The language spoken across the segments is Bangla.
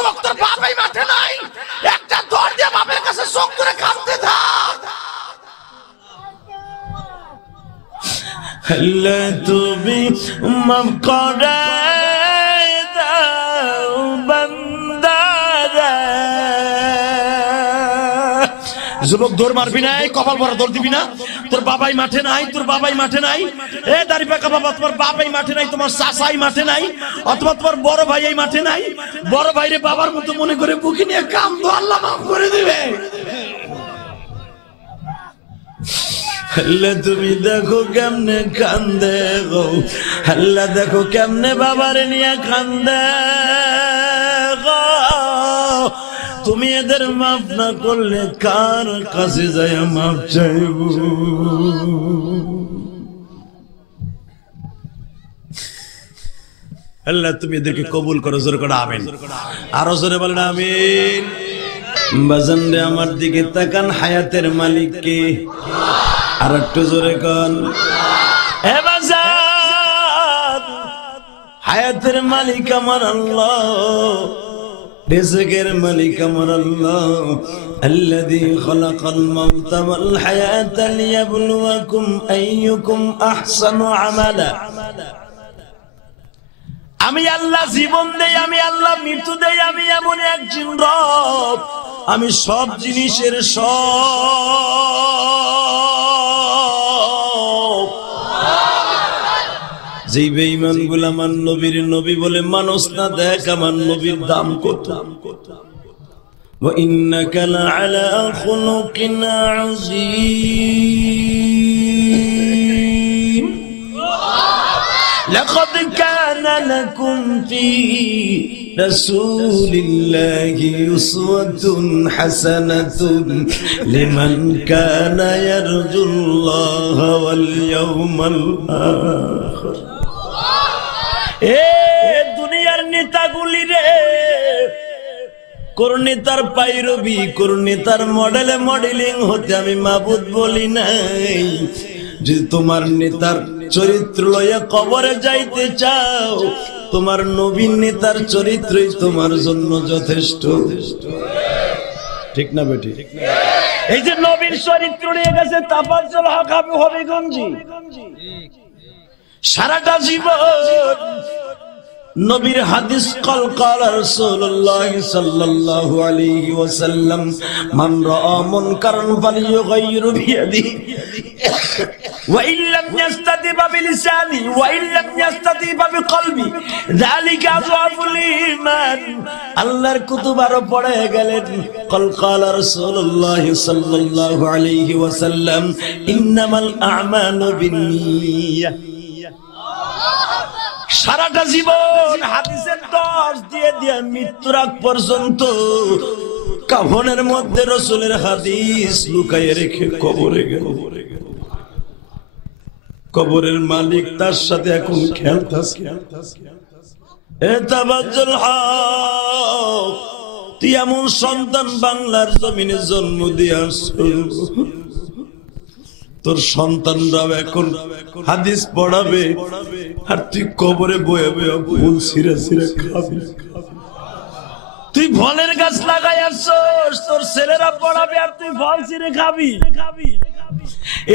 যুবক তোর বাবাই মাঠে নাই, একটা দর দিয়ে বাবার কাছে চোখ করে কাঁদতে থাক। আল্লাহ তুমি মাফ করে দাও বান্দারা। যুবক দৌড় মারবি না, কপাল ভরা দৌড় দিবি না। তোর বাবাই মাঠে নাই, তোর বাবাই মাঠে নাই। এ দাড়ি পাকা বাবা, তোমার বাবাই মাঠে নাই, তোমার চাচাই মাঠে নাই, অথবা তোমার বড় ভাই এই মাঠে নাই। বড় ভাইরে বাবার মতো মনে করে বুকে নিয়ে কাঁদো, আল্লাহ মাফ করে দিবে। আল্লাহ তুমি দেখো কেমনে কান্দে গো, আল্লাহ দেখো কেমনে বাবারে নিয়ে কান্দে গো। তুমি এদের মাফ না করলে কার কাছে যায় মাফ চাইব? আল্লাহ তুমি এদেরকে কবুল করো, জোরে করে আমিন। আরো জোরে বলেন আমিন। বাজান রে আমার দিকে তাকান, হায়াতের মালিক কে? আর একটু জোরে কন। এ বাজান, হায়াতের মালিক আমার আল্লাহ, রিজকের মালিক আমার আল্লাহ। আল্লাযী খালাকাল মাউতা ওয়াল হায়াতা লিয়াবলুয়াকুম আইয়ুকুম আহসানু আমালা। আমি আল্লাহ জীবন দেই, আমি আল্লাহ মৃত্যু দেই, আমি এমন একজন রব, আমি সব জিনিসের সব। যেই বেঈমান গুলো আমার নবীর নবী বলে মানুষ না, দেখ আমার নবীর দাম কত। ওয়া ইন্নাকা লাআলা খুলুকিন আযীম। লাকাদ কানা লাকুম ফি রাসূলিল্লাহি উসওয়াতুন হাসানাতুন লিমান কানা ইয়ারজুল্লাহা ওয়াল ইয়াউমাল আখির। এ দুনিয়ার নেতাগুলি রে, কোন নেতার পাইরবি, কোন নেতার মডেলে মডেলিং হতে আমি মাবুদ বলি নাই। যদি তোমার নেতার চরিত্র লইয়া কবরে যাইতে চাও, তোমার নবীন নেতার চরিত্রই তোমার জন্য যথেষ্ট। ঠিক না বেটি? এই যে নবীর চরিত্র নিয়ে গেছে তাফাজ্জুল হক হবিগঞ্জি, সারাটা জীবন নবীর হাদিস কল কাল রাসূলুল্লাহ সাল্লাল্লাহু আলাইহি ওয়াসাল্লাম মান রাআ মুনকারান ফালিয়ুগাইয়িরু বিয়াদিহি ওয়া ইল্লাম ইয়াস্তাতিব বিলিসানি ওয়া ইল্লাম ইয়াস্তাতিব বিকলবি যালিকা আযওয়াফুল ঈমান। আল্লাহর কুতুব আরো পড়ে গেলেন কল কাল রাসূলুল্লাহ সাল্লাল্লাহু আলাইহি ওয়াসাল্লাম ইন্নামাল আ'মালু বিন্নিয়াহ। সারাটা জীবন হাদিসের দর্শ দিয়ে দিয়ে মৃত্যুর আগ পর্যন্ত কাফনের মধ্যে রাসূলের হাদিস লুকায়ে রেখে কবরে গেল। কবরের মালিক তার সাথে এখন খেলতাছে। এ তাফাজ্জুল হক, তুই এমন সন্তান বাংলার জমিনে জন্ম দিয়াছ, তোর সন্তানরাও এখন হাদিস পড়াবে, আর তুই কবরে বয়ে বয়ে ফুল ছিঁড়ে ছিঁড়ে খাবি। তুই ফলের গাছ লাগাই আসছস, তোর ছেলেরা পড়াবে আর তুই ফল ছিঁড়ে খাবি।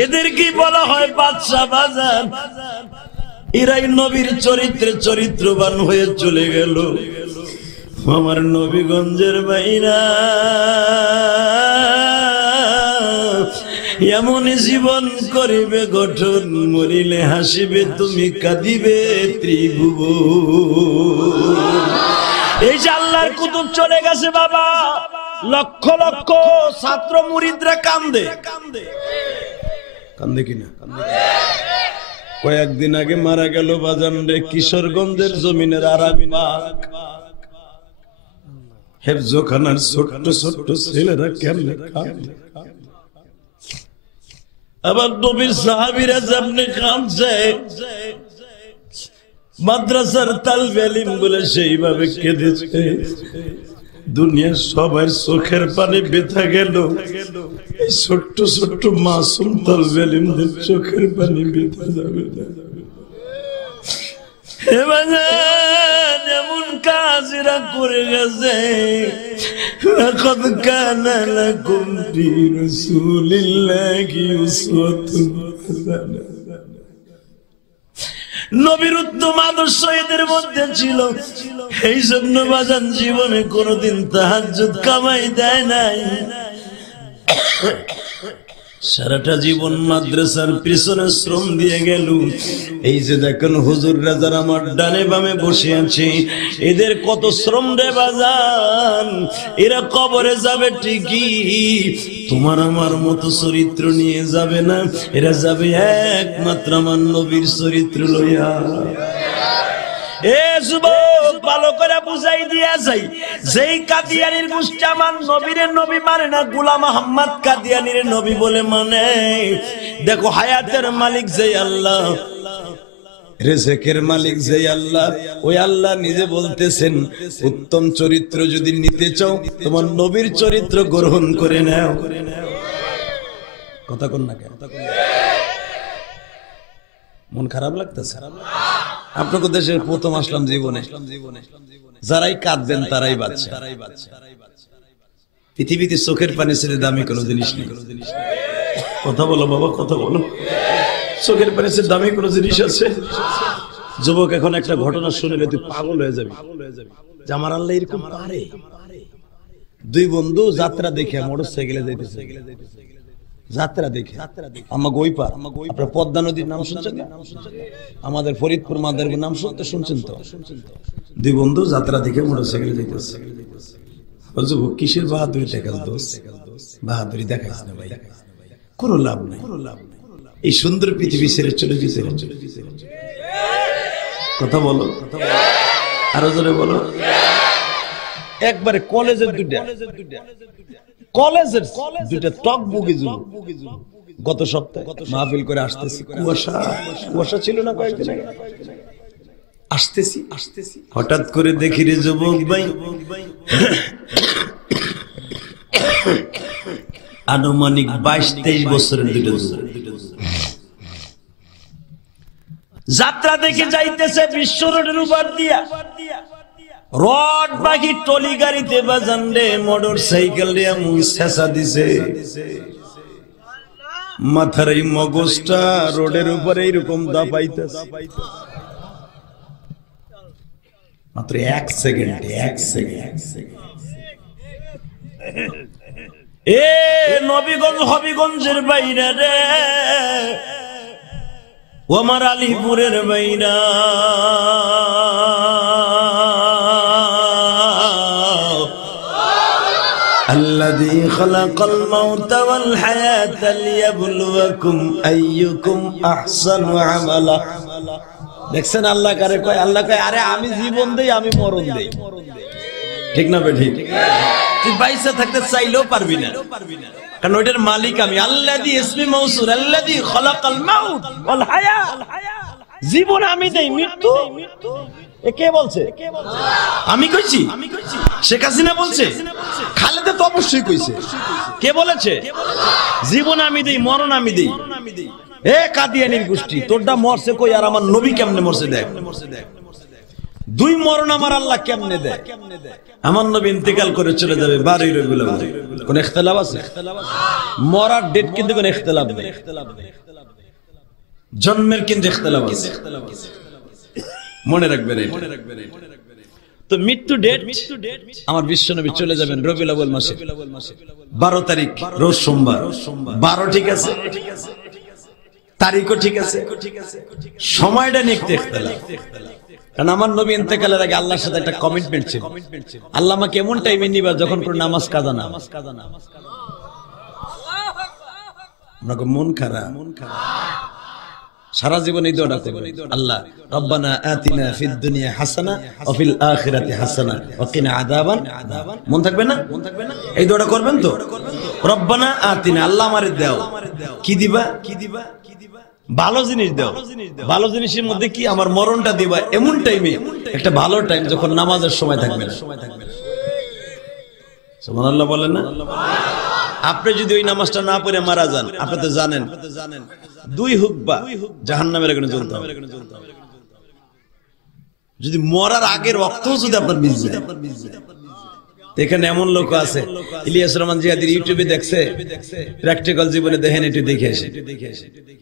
এদের কি বলা হয় বাদশা বাজার? এরাই নবীর চরিত্রে চরিত্রবান হয়ে চলে গেল। আমার নবীগঞ্জের বাইরা এমন জীবন করিবে গঠন, মরিলে হাসিবে তুমি কাঁদিবে ত্রিভুবন। এই যে আল্লাহর কুতুব চলে গেছে বাবা, লক্ষ লক্ষ ছাত্র মুরিদরা কান্দে। কান্দে কিনা? কয়েকদিন আগে মারা গেল বাজান রে কিশোরগঞ্জের জমিনের আরাকবাগ। হেফজখানার ছোট্ট ছোট্ট ছেলেরা কেমনে কান্দে। আবার নবীর সাহাবীরা যেমনে কাঁদছে, মাদ্রাসার তালবে ইলম বলে সেইভাবে কেঁদেছে। দুনিয়ার সবার চোখের পানি বেথা গেল, ছোট্ট ছোট্ট মাসুম তালবে ইলমদের চোখের পানি বেথা যাবে না। এমন কাজ এরা পড়ে গেছে লাকাদ কানা লাকুম ফি রাসূলিল্লাহি উসওয়াতুন হাসানাহ নবীর উত্তম আদর্শ এদের মধ্যে ছিল এই জন্য বাজান জীবনে কোনোদিন তাহাজ্জুদ কামাই দেয় নাই সারাটা জীবন মাদ্রাসার পিছনে শ্রম দিয়ে গেল এই যে দেখেন হুজুররা যারা আমার ডানে বামে বসে আছে এদের কত শ্রম রে বাজান এরা কবরে যাবে ঠিকই তোমার আমার মতো চরিত্র নিয়ে যাবে না এরা যাবে একমাত্র আমার নবীর চরিত্র লইয়া এ যুবক ভালো করে বুঝাই দিয়া যাই যেই কাদিয়ানির গোষ্ঠী আমার নবীর নবী মানে না গোলাম মোহাম্মদ কাদিয়ানির নবী বলে মানে দেখো হায়াতের মালিক যে আল্লাহ রিজকের মালিক যে আল্লাহ ওই আল্লাহ নিজে বলতেছেন উত্তম চরিত্র যদি নিতে চাও তোমার নবীর চরিত্র গ্রহণ করে নাও কথা কোন না কেন মন খারাপ লাগতেছে আপনাকে দেশের প্রথম আসলাম জীবনে যারাই কাঁদবেন তারাই বাঁচছে পৃথিবীতে চোখের পানি ছেড়ে দামি কোনো জিনিস নেই কথা বলো বাবা কথা বলো চোখের পানি ছেড়ে দামি কোনো জিনিস আছে যুবক এখন একটা ঘটনা শুনলে তুই পাগল হয়ে যাবি যে আমার আল্লাহ এরকম পারে দুই বন্ধু যাত্রা দেখে মোটরসাইকেলে যাইতেছে যাত্রা দেখে আমাকে ওই পার আপনার পদ্মা নদীর নাম শুনছেন আমাদের ফরিদপুর মাদারীপুর নাম শুনছেন তো দুই বন্ধু যাত্রা দেখে মোটরসাইকেলে যাইতেছে কিসের বাহাদুরি দেখাস দোস্ত বাহাদুরি দেখাইস না ভাই কোনো লাভ নাই এই সুন্দর পৃথিবী ছেড়ে চলে যেতে কথা বলো আরো জোরে বলো একবারে কলেজের দুইটা টক বুকি গত সপ্তাহে মাহফিল করে আসতেছি কুয়াশা ছিল না কয়েকদিন আগে আসতেছি হঠাৎ করে দেখি রে যুবক ভাই আনুমানিক 22-23 বছরের দুটো যাত্রা দেখে যাইতেছে বিশ্ব রোডের উপর দিয়া রড বাকি টলি গাড়িতে বাজান রে মোটর সাইকেল রে এমন ছেঁচা দিছে মাথার এই মগজটা রোডের উপরে এইরকম দাপাইতেছে মাত্র 1 সেকেন্ড এ নবীগঞ্জ হবিগঞ্জের বাইরে রে ওমর আলীপুরের বাইরা الذي خلق الموت والحياة ليبلوكم أيكم أحسن عملا দেখছেন আল্লাহ কারে কয় আল্লাহ কয় আরে আমি জীবন দেই আমি মরণ দেই ঠিক না বেঠিক তুই বাইসা থাকতে চাইলেও পারবি না কারণ ওইটার মালিক আমি আল্লাযী ইসমি মাউসুল আল্লাযী খালাকাল মাউত ওয়াল হায়াত জীবন আমি দেই মৃত্যু কে বলছে আমি কইছি শেখ হাসিনা বলছে খালেদা তো অবশ্যই কইছে কে বলেছে জীবন আমি দেই মরণ আমি দেই এ কাদিয়ানির গোষ্ঠী তোরটা মরছে কই আর আমার নবী কেমনে মরছে দেখ দুই মরণ আমার আল্লাহ কেমনে দেয় আমার নবী ইন্তেকাল করে চলে যাবে 12 রবিউল আউয়াল কোন ইখতিলাফ আছে মরার ডেট কিন্তু কোন ইখতিলাফ নেই জন্মের কিন্তু ইখতিলাফ আছে মনে রাখবেন তো মৃত্যু ডেট আমার বিশ্বনবী চলে যাবেন রবিউল আউয়াল মাসে 12 তারিখ রোজ সোমবার 12 ঠিক আছে তারিখও ঠিক আছে সময়টা নিয়ে ইখতিলাফ কারণ আমার নবী ইন্তেকালের আগে আল্লাহর সাথে একটা কমিটমেন্ট ছিল আল্লাহ আমাকে এমন টাইমে নিবা যখন কোনো নামাজ কাজা না আপনাকে মন খারাপ সারা জীবন এই দোয়াটা করবেন আল্লাহ রব্বানা আতিনা ফিদ দুনিয়া হাসানা ওয়া ফিল আখিরাতি হাসানা ওয়া কিনা আযাবান মন থাকবে না এই দোয়াটা করবেন তো রব্বানা আতিনা আল্লাহ আমারে দাও কি দিবা ভালো জিনিস দাও ভালো জিনিসের মধ্যে কি আমার মরণটা দিবা এমন টাইমে একটা ভালো টাইম যখন নামাজের সময় থাকবে না সুবহানাল্লাহ বলেন না আপনি যদি ওই নামাজটা না পড়ে মারা যান আপনি তো জানেন 2 হুকবা জাহান্নামের আগুনে জ্বলতে হবে যদি মরার আগের রক্ত যদি আপনার মিল যায়। এখানে এমন লোক আছে, ইলিয়াস রহমান জিহাদির ইউটিউবে দেখছে, প্র্যাকটিক্যাল জীবনে দেখেন, একটু দেখে আসে,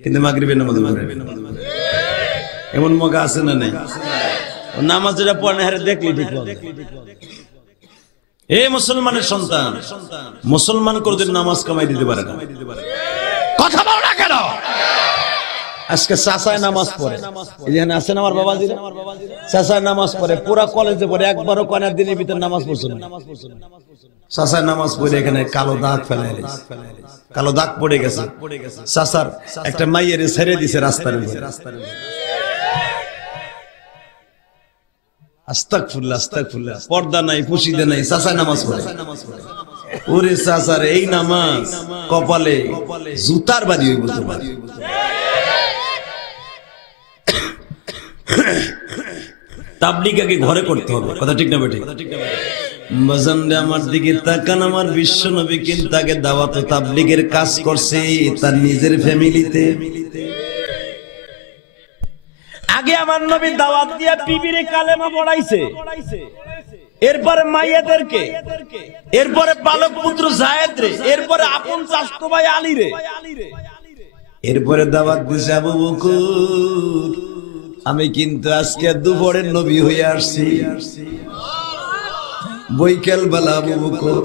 কিন্তু মাগরিবের নামাজ পড়ে। এমন মগা আছে না নাই? নামাজ যেটা পড়ে না দেখলি ঠিক হবে। এ মুসলমানের সন্তান, মুসলমান কোনদিন নামাজ কামাই দিতে পারে না। কথা বলো না কেন? আজকে চাচায় নামাজ পড়ে, এখানে আছেন আমার বাবাজি, চাচায় নামাজ পড়ে, পুরা কলেজে পড়ে, একবারও কয়নার দিনের ভিতর নামাজ পড়ছে না। চাচায় নামাজ পড়ে এখানে কালো দাগ ফেলে, কালো দাগ পড়ে গেছে। চাচার একটা মাইয়ের ছেড়ে দিছে রাস্তার উপরে। আস্তাগফিরুল্লাহ, আস্তাগফিরুল্লাহ। পর্দা নাই, পুশিদা নাই, চাচায় নামাজ পড়ে। ওরে চাচার এই নামাজ কপালে জুতার বাড়ি হইব তোমার। তাবলীগ আগে ঘরে করতে হবে, কথা ঠিক না বেঠিক? বাজানরে আমার দিকে তাকান, আমার বিশ্ব নবী কিন্তু আগে দাওয়াত তাবলীগের কাজ করছে তার নিজের ফ্যামিলিতে। আগে আমার নবী দাওয়াত দিয়া বিবিরে কালেমা পড়াইছে, এরপরে মাইয়াদেরকে, এরপরে বালক পুত্র যায়েদ রে, এরপরে আপন চাচতো ভাই আলী রে, এরপরে দাওয়াত দিছে আবু বকর। আমি কিন্তু আজকে দুপুরের নবী হয়ে আসছি, বৈকাল বেলা আবু বকর।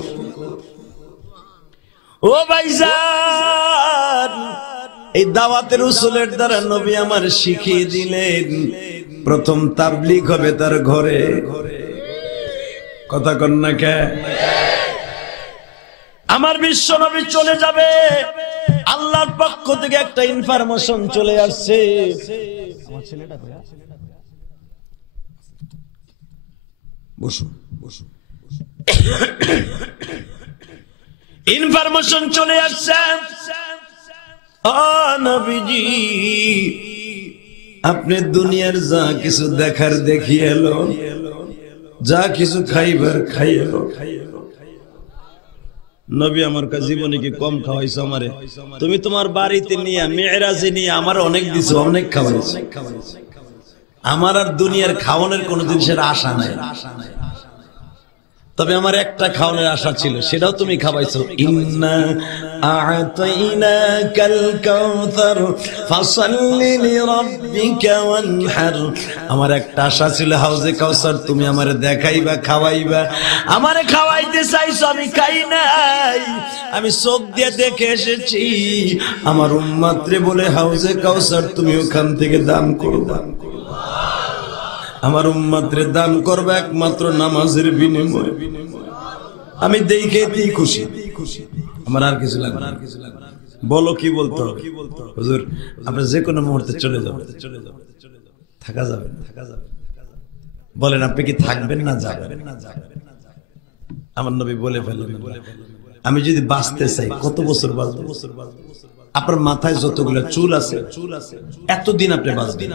ও ভাইজান, এই দাওয়াতের উসুলের দ্বারা নবী আমার শিখিয়ে দিলেন, প্রথম তাবলীগ হবে তার ঘরে। কথা কন না কে? আমার বিশ্ব নবী চলে যাবে, আল্লাহর পক্ষ থেকে একটা ইনফরমেশন চলে আসছে। আমার ছেলেটা কইয়া বসুন, বসুন। ইনফরমেশন চলে আসছে, ও নবীজি আপনি দুনিয়ার যা কিছু দেখার দেখিয়ে এলো, যা কিছু খাইবার খাই এলো। নবী আমার কাছে জীবনে কি কম খাওয়াইছো আমারে? তুমি তোমার বাড়িতে নিয়ে মেরাজে নিয়ে আমার অনেক দিছো, অনেক খাওয়াইছো। আমার আর দুনিয়ার খাওয়ানোর কোন জিনিসের আশা নাই, তবে আমার একটা খাওয়ানোর আশা ছিল, সেটাও তুমি খাওয়াইছো। ইন্না আ'তাইনাকাল কাউসার ফাসাল্লি লিরাব্বিকা ওয়ানহার। আমার একটা আশা ছিল হাউজে কাউসার তুমি আমারে দেখাইবা, খাওয়াইবা। আমারে খাওয়াইতে চাইছো, আমি খাই নাই, আমি চোখ দিয়ে দেখে এসেছি। আমার উম্মতরে বলে হাউজে কাউসার তুমি ওখান থেকে দান করবা, আমার উম্মতরে দান করবে একমাত্র নামাজের বিনিময়ে। আমি দেখেই খুশি, আমার আর কিছু লাগবে না। বলো কি বলতে হবে? হুজুর আপনি যে কোনো মুহূর্তে চলে যাবেন, থাকা যাবে না? বলেন আপনি কি থাকবেন না যাবেন? আমার নবী বলে ফেললেন, আমি যদি বাঁচতে চাই কত বছর বাঁচবো? আপনার মাথায় যতগুলো চুল আছে এতদিন আপনি বাঁচবেন।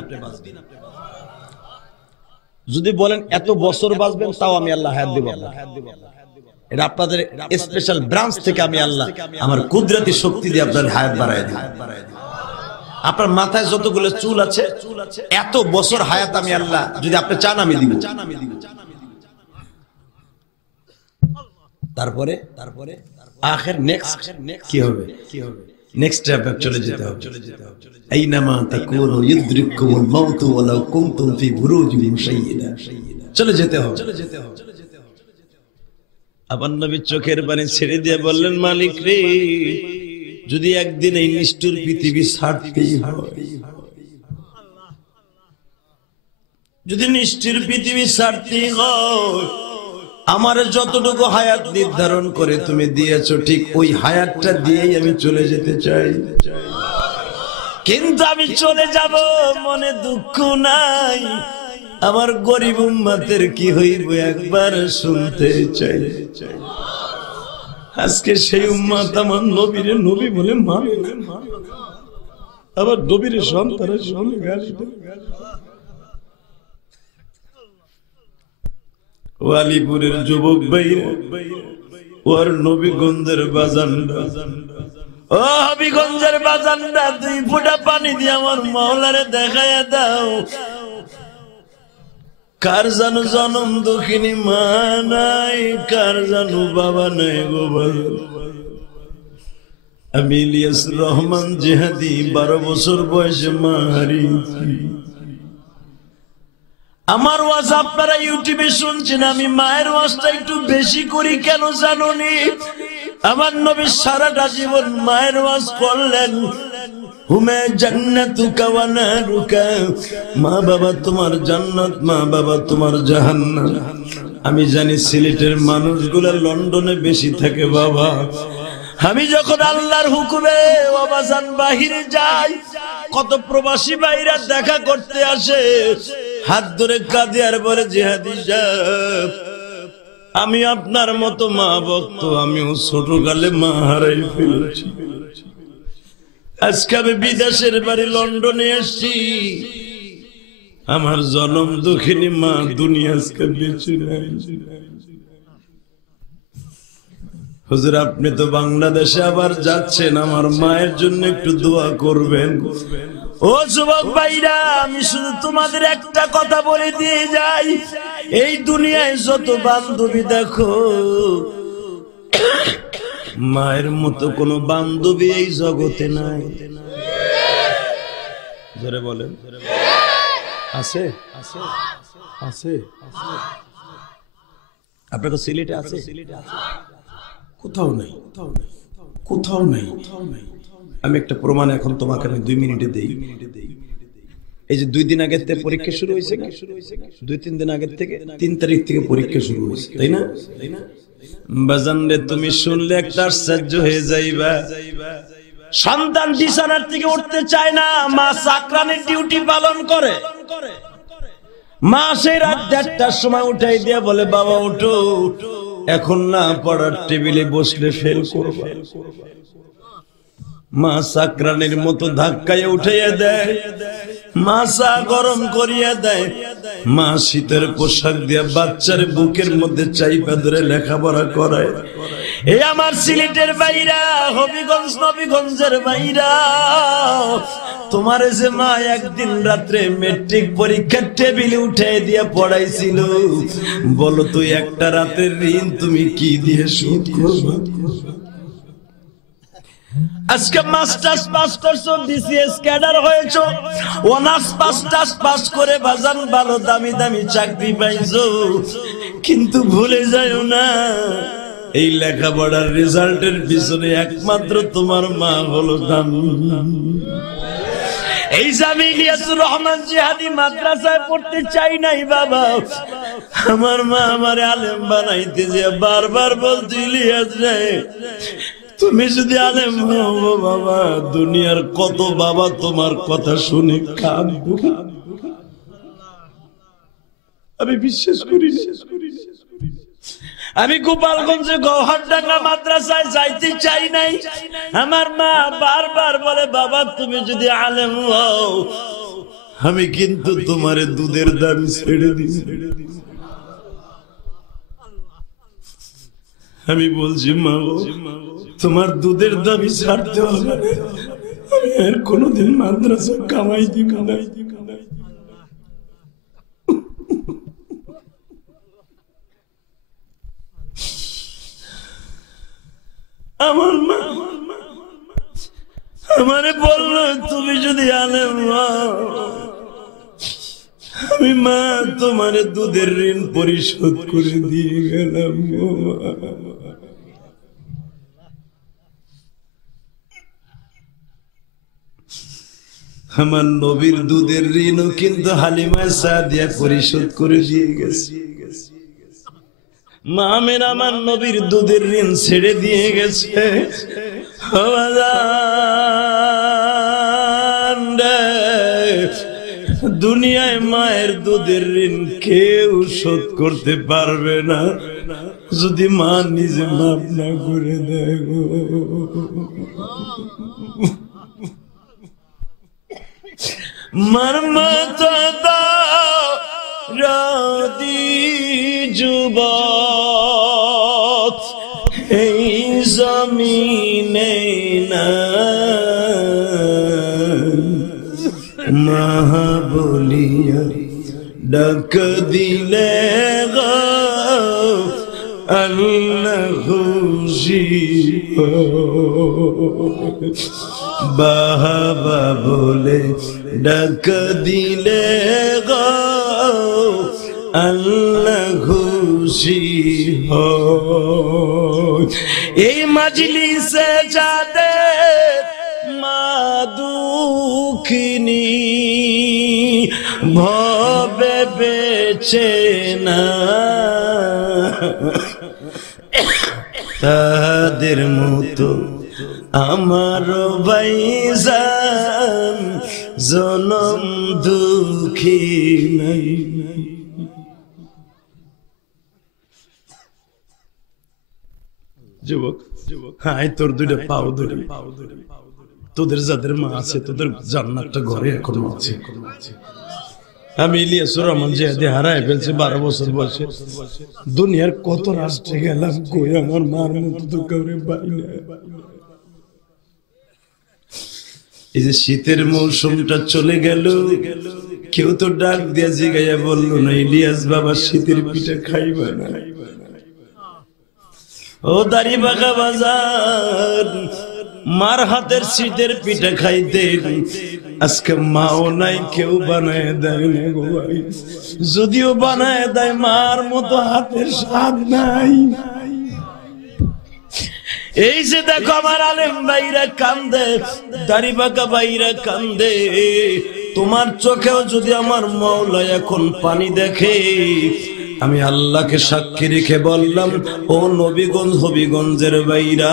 যদি বলেন এত বছর বাঁচবেন, তাও আমি আল্লাহ হায়াত দিব। এটা আপনাদের স্পেশাল ব্রাঞ্চ থেকে আমি আল্লাহ আমার কুদরতি শক্তি দিয়ে আপনার হায়াত বাড়ায় দিব। আপনার মাথায় যতগুলো চুল আছে এত বছর হায়াত আমি আল্লাহ যদি আপনি চান আমি দিব। তারপরে আখির নেক্সট কি হবে? নেক্সট স্টেপে চলে যেতে হবে। আইনামা তাকুনু ইউদরিকুমুল মাউত ওয়ালাউ কুনতুম ফি বুরুজিন মুশাইয়্যিদা। চলে যেতে হবে। আবার নবী চোখের পানি ছেড়ে দিয়ে বললেন, মালিক রে, যদি একদিন এই নিষ্ঠুর পৃথিবী ছাড়তেই হয়, যদি নিষ্ঠুর পৃথিবী ছাড়তেই হয়, আমার যতটুকু হায়াত নির্ধারণ করে তুমি দিয়েছো, ঠিক ওই হায়াতটা দিয়েই আমি চলে যেতে চাই। কিন্তু আমি চলে যাব, মনে দুঃখ নাই, আমার গরিব উম্মতের কি হইব একবার শুনতে চাই। আজকে সেই উম্মত আমার নবীরে নবী বলে মানে, আবার নবীরে সন্তানের সঙ্গে গালি দেয়। ওয়ালিপুরের যুবক ভাইরা, ওর নবীগঞ্জের বাজানরা, ও হবিগঞ্জের বাজানরা, 2 ফোঁটা পানি দিয়ে আমার মাওলারে দেখাইয়া দাও। কার জানো জনম দুঃখিনী মা নাই, কার জানো বাবা নাই গো ভাই। আমি ইলিয়াস রহমান জিহাদি 12 বছর বয়সে মা হারিয়েছি। আমার ওয়াজ আপনারা ইউটিউবে শুনছেন, আমি মায়ের ওয়াজটা একটু বেশি করি কেন জানুনি? আমার নবী সারাটা জীবন মায়ের ওয়াজ করলেন। হুমে জান্নাতুকা ওয়া নারুকা, মা বাবা তোমার জান্নাত, মা বাবা তোমার জাহান্নাম। আমি জানি সিলেটের মানুষগুলা লন্ডনে বেশি থাকে বাবা। আমি যখন আল্লাহর হুকুমে বাবাজান বাহিরে যাই, কত প্রবাসী ভাইরা দেখা করতে আসে, হাত ধরে কাঁদে আর বলে জিহাদি সাহেব আমি আপনার মতো মা ভক্ত, আমিও ছোটকালে মা হারাই ফেলেছি। আজকে আমি বিদেশের বাড়ি লন্ডনে এসছি, আমার জনম দুঃখিনী মা দুনিয়া আজকে বেঁচে নাই। হুজুর আপনি তো বাংলাদেশে আবার যাচ্ছেন, আমার মায়ের জন্য একটু দোয়া করবেন। ও যুবক ভাইরা, আমি শুধু তোমাদের একটা কথা বলে দিয়ে যাই, এই দুনিয়ায় যত বান্ধবী দেখো, মায়ের মতো কোন বান্ধবী এই জগতে নাই। জোরে বলেন, আছে? আছে? আছে? আপনার সিলেটে আছে? কোথাও নাই, কোথাও নাই। আমি একটা প্রমাণ এখন তোমাকে 2 মিনিটে দেই। এই যে 2 দিন আগের থেকে পরীক্ষা শুরু হয়েছে না, 2-3 দিন আগের থেকে 3 তারিখ থেকে পরীক্ষা শুরু হয়েছে, তাই না? বাজান রে, তুমি শুনলে একটা আশ্চর্য হয়ে যাইবা। সন্তান বিছানার থেকে উঠতে চায় না, মা চাকরানির ডিউটি পালন করে। মা সেই রাত 1:30টার সময় উঠাই দিয়ে বলে বাবা উঠো, এখন না পড়ার টেবিলে বসলে ফেল করবা। মা চাকরানির মতো ধাক্কায় উঠাইয়া দেয়, মা চা গরম করিয়া দেয়, মা শীতের পোশাক দিয়া বাচ্চার বুকের মধ্যে চাইপা ধরে লেখাপড়া করায়। এই আমার সিলেটের বাইরা, হবিগঞ্জ নবীগঞ্জের বাইরা, তোমার যে মা একদিন রাত্রে মেট্রিক পরীক্ষার টেবিলে উঠাই দিয়া পড়াইছিল, বলো তুই একটা রাতের ঋণ তুমি কি দিয়ে শোধ করবে? আজকে মাস্টার্স পাস করছো, বিসিএস ক্যাডার হয়েছো, অনার্স মাস্টার্স পাস করে বাজান ভালো দামি দামি চাকরি পাইছো, কিন্তু ভুলে যাও না এই লেখাপড়ার রেজাল্টের পিছনে একমাত্র তোমার মা হলো দামি। এই যে আমি ইলিয়াসুর রহমান জিহাদি মাদ্রাসায় পড়তে চাই নাই বাবা, আমার মা আমার আলেম বানাইতে যে বারবার বলতো ইলিয়াস রে তুমি যদি আলেম হও বাবা, দুনিয়ার কত বাবা তোমার কথা শুনে কাঁদবো। আমি বিশ্বাস করি না। আমি গোপালগঞ্জে গৌহারডাঙ্গা মাদ্রাসায় যাইতে চাই নাই, আমার মা বারবার বলে বাবা তুমি যদি আলেম হও, আমি কিন্তু তোমারে দুধের দাবি ছেড়ে দিই। আমি বলছি মা তোমার দুধের দাবি ছাড়তে হবে, আমি আর কোনোদিন মাদ্রাসা কামাই দিব না। আমার মা আমারে বলল তুমি যদি আলেম হও, আমি মা তোমার দুধের ঋণ পরিশোধ করে দিয়ে গেলাম। আমার নবীর দুধের ঋণও কিন্তু হালিমা সাদিয়া পরিশোধ করে দিয়ে গেছে। মা আমেনা আমার নবীর দুধের ঋণ ছেড়ে দিয়ে গেছে। দুনিয়ায় মায়ের দুধের ঋণ কেউ শোধ করতে পারবে না যদি মা নিজে মাফ না করে দেয়। মার মাতা রাদি যুবক এই জমিনে না, মা বলিয়া ডাক দিলে গো আল্লাহ খুশি হয়। বাবা বলে ডাক দিলে গো আল্লাহ খুশি হয়। এই মজলিসে যাদের মা দুঃখিনী ভবে বেচে না তাদের মতো আমার ভাইজান জনম দুঃখী নাই। যুবক হ্যাঁ তোর দুইটা পাও ধরে তোদের যাদের মা আছে তোদের জান্নাতটা ঘরে এখন আছে। আমি ইলিয়াসুর রহমান জিহাদি হারাই ফেলছি 12 বছর বয়সে। দুনিয়ার কত রাষ্ট্রে গেলাম কই আমার মার মতো তো কাউরে পাই না। এই যে শীতের মৌসুমটা চলে গেল কেউ তো ডাক দিয়া জিগাইয়া বললো না ইলিয়াস বাবা শীতের পিঠা খাইবা না। ও দাড়িবাগা বাজার মার হাতের শীতের পিঠা খাইতে আজকে মাও নাই কেউ বানায় দেয় না গো ভাই। যদিও বানায় দেয় মার মতো হাতের স্বাদ নাই। এই যে দেখো আমার আলেম ভাইরা কান্দে দাড়িবাগা ভাইরা কান্দে তোমার চোখেও যদি আমার মাওলা এখন পানি দেখে আমি আল্লাহকে সাক্ষী রেখে বললাম ও নবীগঞ্জ হবিগঞ্জের ভাইরা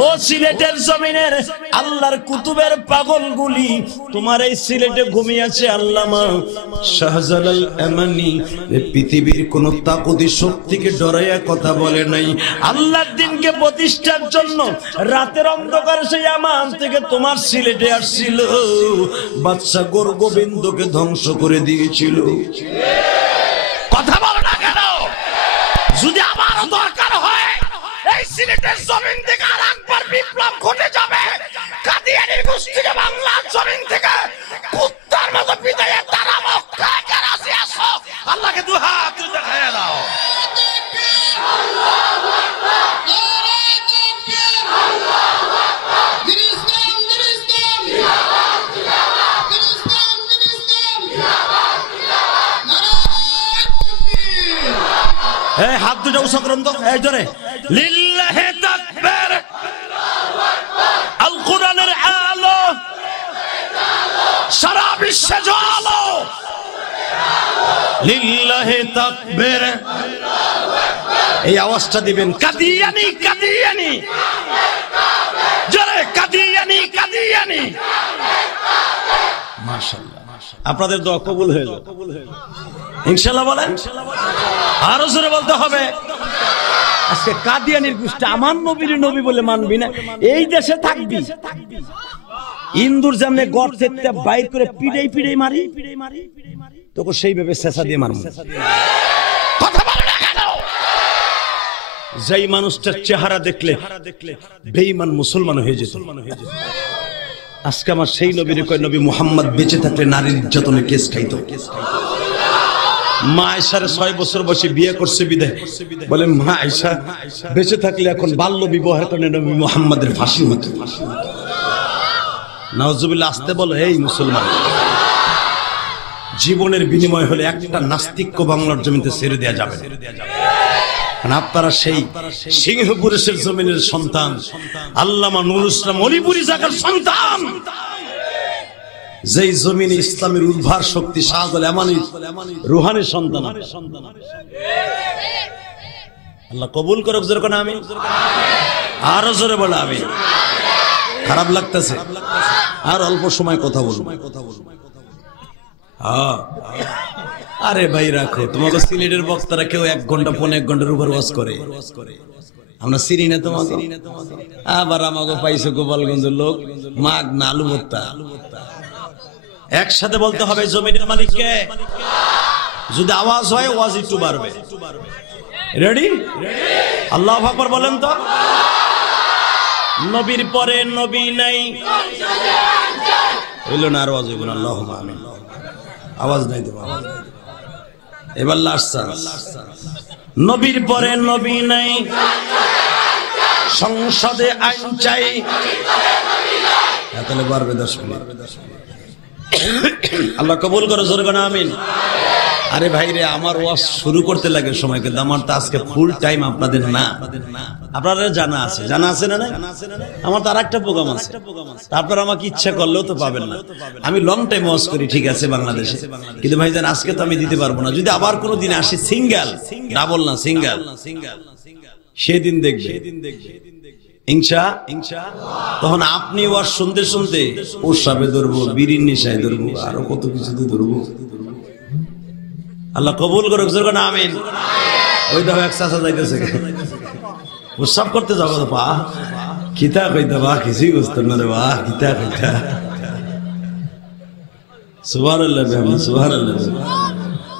ও সিলেটের জমিনের আল্লাহর কুতুবের পাগলগুলি তোমার এই সিলেটে ঘুমিয়ে আছে আল্লামা শাহজালাল আমানি পৃথিবীর কোন তাকুতি শক্তিকে ডরাইয়া কথা বলে নাই। আল্লাহর দ্বীনকে প্রতিষ্ঠার জন্য রাতের অন্ধকার সেই আমান থেকে তোমার সিলেটে আসছিল বাদশা গোবিন্দকে ধ্বংস করে দিয়েছিল। কথা বলো না কেন? যদি আমার দরকার হয় এই সিলেটের জমিন থেকে আরেকবার বিপ্লব ঘটে যাবে। কাদিয়ানির গোষ্ঠীকে বাংলার জমিন থেকে কুত্তার মতো পিটাইয়া তারা মক্কা কারাসি আসো আল্লাহকে দুই হাত তুলে দেখাইয়া দাও। আল্লাহু আকবার আল্লাহু আকবার জিন্দাবাদ জিন্দাবাদ জিন্দাবাদ জিন্দাবাদ। হাত দুটো উঁচু করুন তো এই জোরে লিল্লাহি তাকবীর আল কোরআনের আলো সারা বিশ্বে জ্বালো লিল্লাহি তাকবীর। এই আওয়াজটা দিবেন কাদিয়ানি কাদিয়ানি জোরে কাদিয়ানি কাদিয়ানি। মাশাআল্লাহ আপনাদের দোয়া কবুল হয়ে যাবে ইনশাআল্লাহ বলেন। আরো জোরে বলতে হবে। আজকে কাদিয়ানির গোষ্ঠী আমার নবীর নবী বলে মানবি না এই দেশে থাকবি ইন্দুর যেমনে গড় থেকে বাইর করে পিড়াই পিড়াই মারি তোকে সেইভাবে চেঁচা দিয়ে মারব। কথা বলো না কেন? যেই মানুষটার চেহারা দেখলে বেঈমান মুসলমান হয়ে যেত আজকে আমার সেই নবীর কয় নবী মুহাম্মদ বেঁচে থাকলে নারীর নির্যাতনে কেস খাইতো। মা আয়েশার 6 বছর বয়সে বিয়ে করছে বিদায় বলে মা আয়েশা বেঁচে থাকলে এখন বাল্য বিবাহের কারণে নবী মুহাম্মাদের ফাঁসি হতো। নাউজুবিল্লাহ আসতে বলো এই মুসলমান জীবনের বিনিময় হলে একটা নাস্তিক্য বাংলার জমিতে ছেড়ে দেয়া যাবে না। আপনারা সেই সিংহপুরের জমিনের সন্তান আল্লামা নুরুল ইসলাম অলিপুরি জায়গার সন্তান যেই জমিনে ইসলামের উদ্ভার শক্তি শাহজালাল আমানির রুহানি সন্তান আল্লাহ কবুল করুক। জোরে কোন আমিন। আরো জোরে বলো আমিন। খারাপ লাগতেছে আর অল্প সময় কথা বলবো। আরে ভাই রাখো তোমাকে সিলেটের বক্তারা কেউ 1 ঘন্টা 1.5 ঘন্টার উপর ওয়াজ করে আমরা চিনি না তোমাকে। আবার আমাকে পাইছো গোপালগঞ্জের লোক মাগ না আলু ভর্তা। একসাথে বলতে হবে জমিনের মালিককে। যদি আওয়াজ হয় ওয়াজ একটু বাড়বে। রেডি? আল্লাহু আকবার বলেন তো। নবীর পরে নবী নাই হইল না আর আওয়াজ হইব না। আল্লাহুম্মা আমিন। আওয়াজ নাই দেব এবার লাস্ট চান্স। নবীর পরে নবী নাই, সংসদে আইন চাই। তাহলে বাড়বে 10 মিনিট। আল্লাহ কবুল করে, জোরে বলেন আমিন। আরে ভাই রে, আমার ওয়াজ শুরু করতে লাগে সময়, কিন্তু আমার তো আজকে ফুল টাইম আপনাদের না। আপনারা জানা আছে না? আমার তো আরেকটা প্রোগ্রাম আছে, আপনারা আমাকে ইচ্ছা করলেও তো পাবেন না। আমি লং টাইম ওয়াজ করি, ঠিক আছে, বাংলাদেশে, কিন্তু ভাইজান আজকে তো আমি দিতে পারবো না। যদি আবার কোনো দিন আসি সিঙ্গেল, ডাবল না সিঙ্গেল, সেদিন দেখবে ইনশা। তখন আপনি ওয়াজ শুনতে শুনতে ওসাবে ধরবো, বিড়ির নেশায় ধরবো, আরো কত কিছুতে ধরবো। আল্লাহ কবুল করুক, জোরে বলেন আমিন। ওই দেখো এক চাচা যাইতেছে, প্রস্রাব করতে যাবো তো পা কিতা কইতা, বা কিছুই বুঝতেন না রে, বা কিতা কইতা। সুবহানাল্লাহ, সুবহানাল্লাহ।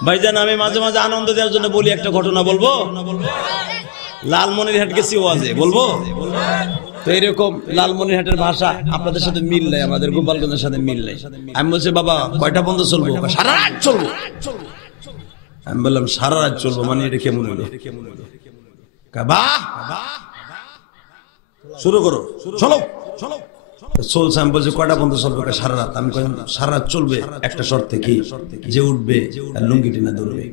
ভাইজান আমি মাঝে মাঝে আনন্দ দেওয়ার জন্য বলি, একটা ঘটনা বলবো। লালমনিরহাট গেছি ওয়াজে, বলবো তো। এরকম লালমনিরহাটের ভাষা আপনাদের সাথে মিল নাই, আমাদের গোপালগঞ্জের সাথে মিল নাই। আমি বলছি বাবা কয়টা পর্যন্ত চলবো? সারা রাত চলবো। আমি বললাম সারা রাত চলবো মানে এটা কেমন হলো? শুরু করো, চলো চলছে। আমি বলছি কয়টা পর্যন্ত চলবে? সারা রাত। আমি সারা রাত চলবে একটা শর্তে, কি যে উঠবে আর লুঙ্গি টিনা ধরবে।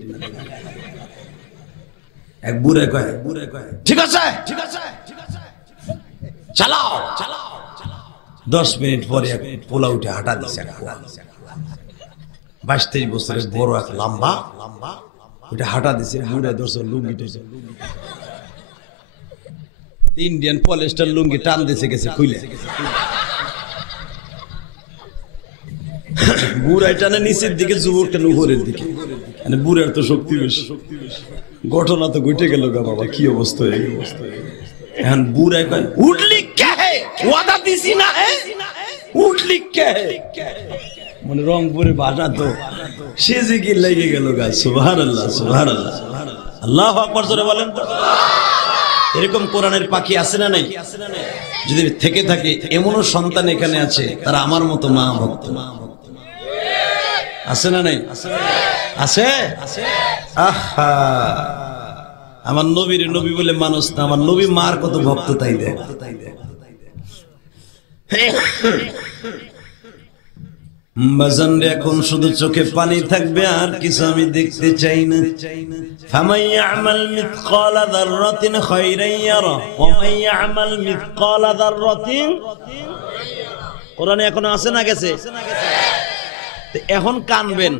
এক বুড়ে কয় ঠিক আছে চালাও। 10 মিনিট পরে এক পোলা উঠে হাঁটা দিচ্ছে, 22-23 বছরের বড় এক লম্বা ওইটা হাঁটা দিছে। বুড়ে ধরছে লুঙ্গি টেছে, ইন্ডিয়ান পলিস্টার লুঙ্গি টান দিছে, গেছে খুলে। বুড়াই টানে নিচের দিকে, যুবক টানে উপরের দিকে। মানে বুড়ার তো শক্তি বেশি। ঘটনা তো ঘটে গেল গা বাবা, কি অবস্থা হয়ে গেল। এখন বুড়াই কয় উঠলি কে হে, ওয়াদা দিছি না হে, উঠলি কে হে। মানে রংপুরে ভাষা তো সে যে কি লেগে গেল গা। সুবহানাল্লাহ, সুবহানাল্লাহ, আল্লাহু আকবার, জোরে বলেন তো। এরকম কোরআনের পাখি আছে না নাই? যদি থেকে থাকে এমনও সন্তান এখানে আছে তারা আমার মতো মা ভক্ত। আছে না নাই? আছে। আহা, আমার নবীর নবী বলে মানুষ না, আমার নবী মার কত ভক্ত, তাই দেখ। বাজানরে এখন শুধু চোখে পানি থাকবে, আর কিছু আমি দেখতে চাই না। ফামান ইয়ামাল মিথকালা যাররাতিন খায়রান ইয়ারা ওয়া মান ইয়ামাল মিথকালা যাররাতিন। কোরআনে এখন আছে না গেছে? এখন কানবেন,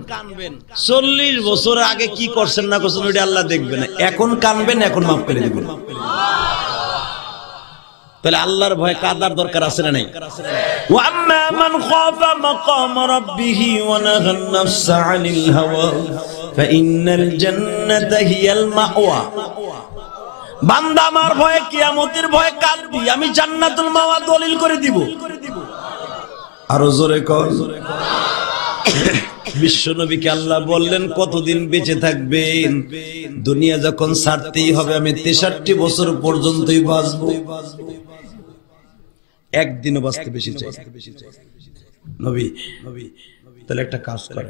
40 বছর আগে কি করছেন না করছেন ওইটা আল্লাহ দেখবে না। এখন কানবেন, এখন মাফ করে দিবেন। তাহলে আল্লাহর ভয় কাদার দরকার আছে না নাই? ওয়া আম্মা মান খাফা মাকাম রাব্বিহি ওয়া নাহান নাফসা আনিল হাওয়া ফাইন্নাল জান্নাতা হিয়াল মাওয়া। বান্দা আমার ভয়ে, কিয়ামতের ভয়ে কাঁদবি, আমি জান্নাতুল মাওয়া দলিল করে দিব। আরো জোরে কর। বিশ্বনবীকে আল্লাহ বললেন কতদিন বেঁচে থাকবেন? দুনিয়া যখন ছাড়তেই হবে, আমি 63 বছর পর্যন্তই বাঁচবো, একদিনও বাঁচতে বেশি চাই। নবী তাহলে একটা কাজ করে,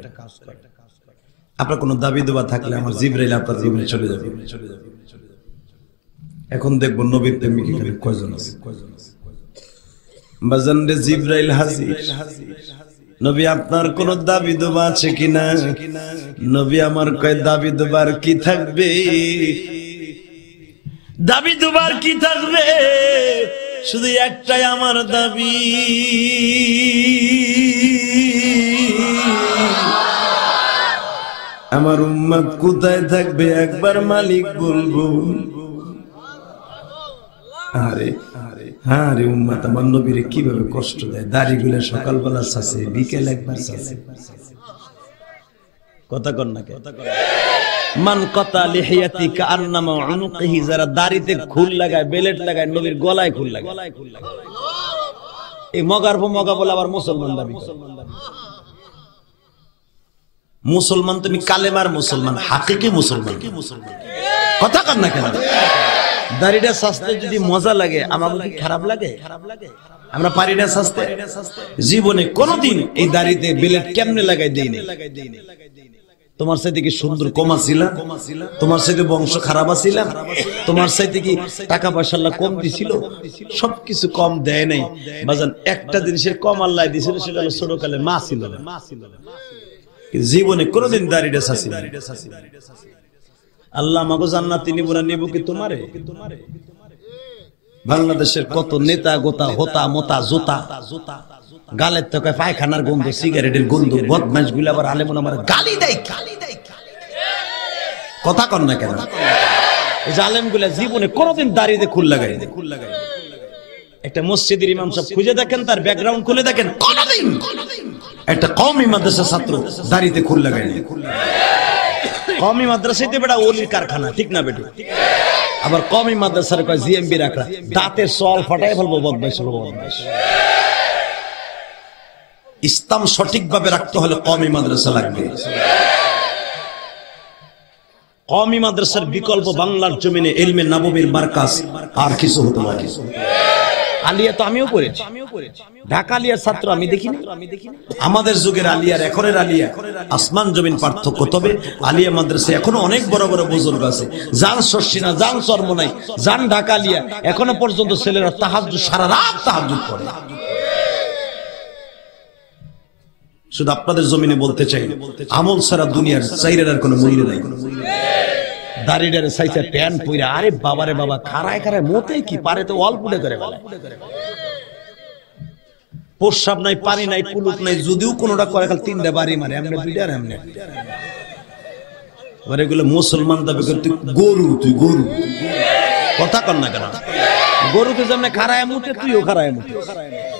আপনার কোনো দাবি দেওয়া থাকলে আমার জিবরাইল আপনার জীবনে চলে যাবে। এখন দেখবো নবীর প্রেমিক এখানে কয়জন আছে। বাজানরে জিবরাইল হাজির। নবী আপনার কোন দাবি দেওয়া আছে কিনা? নবী আমার কয় দাবি দেবার কি থাকবে, দাবি দেবার কি থাকবে, শুধু একটাই আমার দাবি। আমার উম্মত কোথায় থাকবে একবার মালিক বলবো। আরে আরে উম্মত আমার নবীরে কিভাবে কষ্ট দেয়। দাড়িগুলো সকালবেলা চাষে, বিকেল একবার চাষে। কথা কর না, মান কাতা লিহিয়াতি কাআন্নামা উনুকিহি, যারা দাড়িতে খুল লাগায়, বেলেট লাগায়, নবীর গলায় খুল লাগায়। এই মগার মগা বলে আবার মুসলমান দাবি করে। মুসলমান তুমি কালেমার মুসলমান, হাকিকি মুসলমান। কথা কর না কেন? দাড়িটা সাজতে যদি মজা লাগে, আমার কি খারাপ লাগে? আমরা পারি না সাজতে। জীবনে কোনদিন এই দাড়িতে বেলেট কেমনে লাগাই দেই না। তোমার সাথে কি সুন্দর কমা ছিল, তোমার সাথে বংশ খারাপ ছিল, তোমার সাথে কি টাকা পয়সা আল্লাহ কম দিছিল? সবকিছু কম দেয় নাই বাজান, একটা জিনিসের কম আল্লাহ দিছিল, সেটা হলো ছোটকালে মা ছিল না। জীবনে কোনোদিন দাড়িটা ছাছিল। আল্লাহ আমাকে জান্নাতে নিব না, নেব কি তোমারে? বাংলাদেশের কত নেতা গোতা হোতা মোতা জোতা, গালের তো পায়খানার গন্ধ, সিগারেটের গন্ধ, বদমাইশ গুলো আবার আলেমন আমার গালি দেয়। কথা কন না কেন? এই যে আলেম গুলা জীবনে কোনোদিন দাড়িতে খুল লাগাই। একটা মসজিদের ইমাম সাহেব খুঁজে দেখেন, তার ব্যাকগ্রাউন্ড খুলে দেখেন, কোনোদিন একটা কওমি মাদ্রাসা ছাত্র দাড়িতে খুল লাগাই। কওমি মাদ্রাসাতে বেটা ওলির কারখানা, ঠিক না বেটু? আবার কওমি মাদ্রাসার কয় জিএমবি রাখা, দাঁতের সল ফাটাই ফেলবো, বদমাইশ হলো বদমাইশ। ইসলাম সঠিকভাবে রাখতে হলে কওমি মাদ্রাসা লাগবে। কওমি মাদ্রাসার বিকল্প বাংলার জমিনে ইলমে নববীর মার্কাজ আর কিছু হতে পারে। আলিয়া তো আমিও পড়েছি, ঢাকা আলিয়ার ছাত্র আমি দেখিনি। আমাদের যুগের আলিয়ার এখনের আলিয়া আসমান জমিন পার্থক্য। তবে আলিয়া মাদ্রাসা এখনো অনেক বড় বড় বুজুর্গ আছে, জান শর্ষিনা, জান চর্ম নাই, জান ঢাকা আলিয়া, এখনো পর্যন্ত ছেলেরা তাহাজ্জুদ, সারা রাত তাহাজ্জুদ পড়ে। শুধু আপনাদের জমিনে বলতে চাই, আমল ছাড়া দুনিয়ার চাইরের আর কোনো মূল্য নাই। দাড়িটারে সাইসা প্যান্ট পইরা, আরে বাবারে বাবা, খাড়ায় খাড়ায় মতে কি পারে তো অল্প করে বেলায়। প্রস্রাব নাই, পানি নাই, কুলুপ নাই, যদিও কোনোটা করে খালি তিনটা বাড়ি মারে, এমনি দুইটা আর এমনি। এবার এগুলো মুসলমান দাবি করে, তুই গরু, তুই গরু। কথা কর না কেন? গরুতে যেমন খাড়ায় মুঠে, তুইও খাড়ায় মুঠে।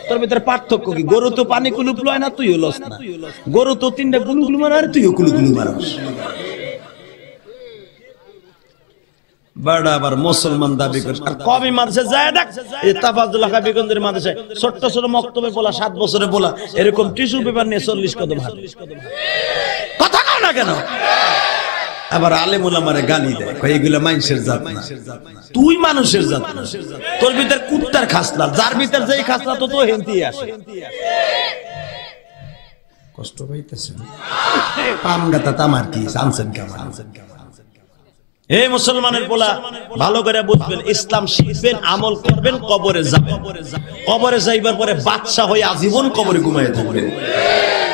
তোর ভিতরে পার্থক্য কি? গরু তো পানি কুলুপ লয় না, তুইও লস না। গরু তো তিনটা কুলুকুলু মারে, আর তুইও কুলুকুলু মারাস। বড় আবার মুসলমান দাবি করে। আর কওমি মাদ্রাসা যায় দেখ, এই তাফাজ্জুল হাবিগঞ্জের মাদ্রাসায় ছোট ছোট মক্তবে বলা, 7 বছরে বলা, এরকম টিস্যু পেপার নিয়ে 40 কদম হাঁটে। কথা কও না কেন? আবার আলেম ওলামারে গালি দেয়, কয় এগুলা মানুষের জাত না। তুই মানুষের জাত না, তোর ভিতর কুত্তার খাসলা, যার ভিতর যেই খাসলা তো হেনতি আসে। কষ্ট পাইতেছেন? পাম গাতা তামার কি আনছেন কেমন? হে মুসলমানের পোলা, ভালো করে বুঝবেন, ইসলাম শিখবেন, আমল করবেন, কবরে যাবেন। কবরে যাইবার পরে বাদশা হয়ে আজীবন কবরে ঘুমাইয়া থাকবেন।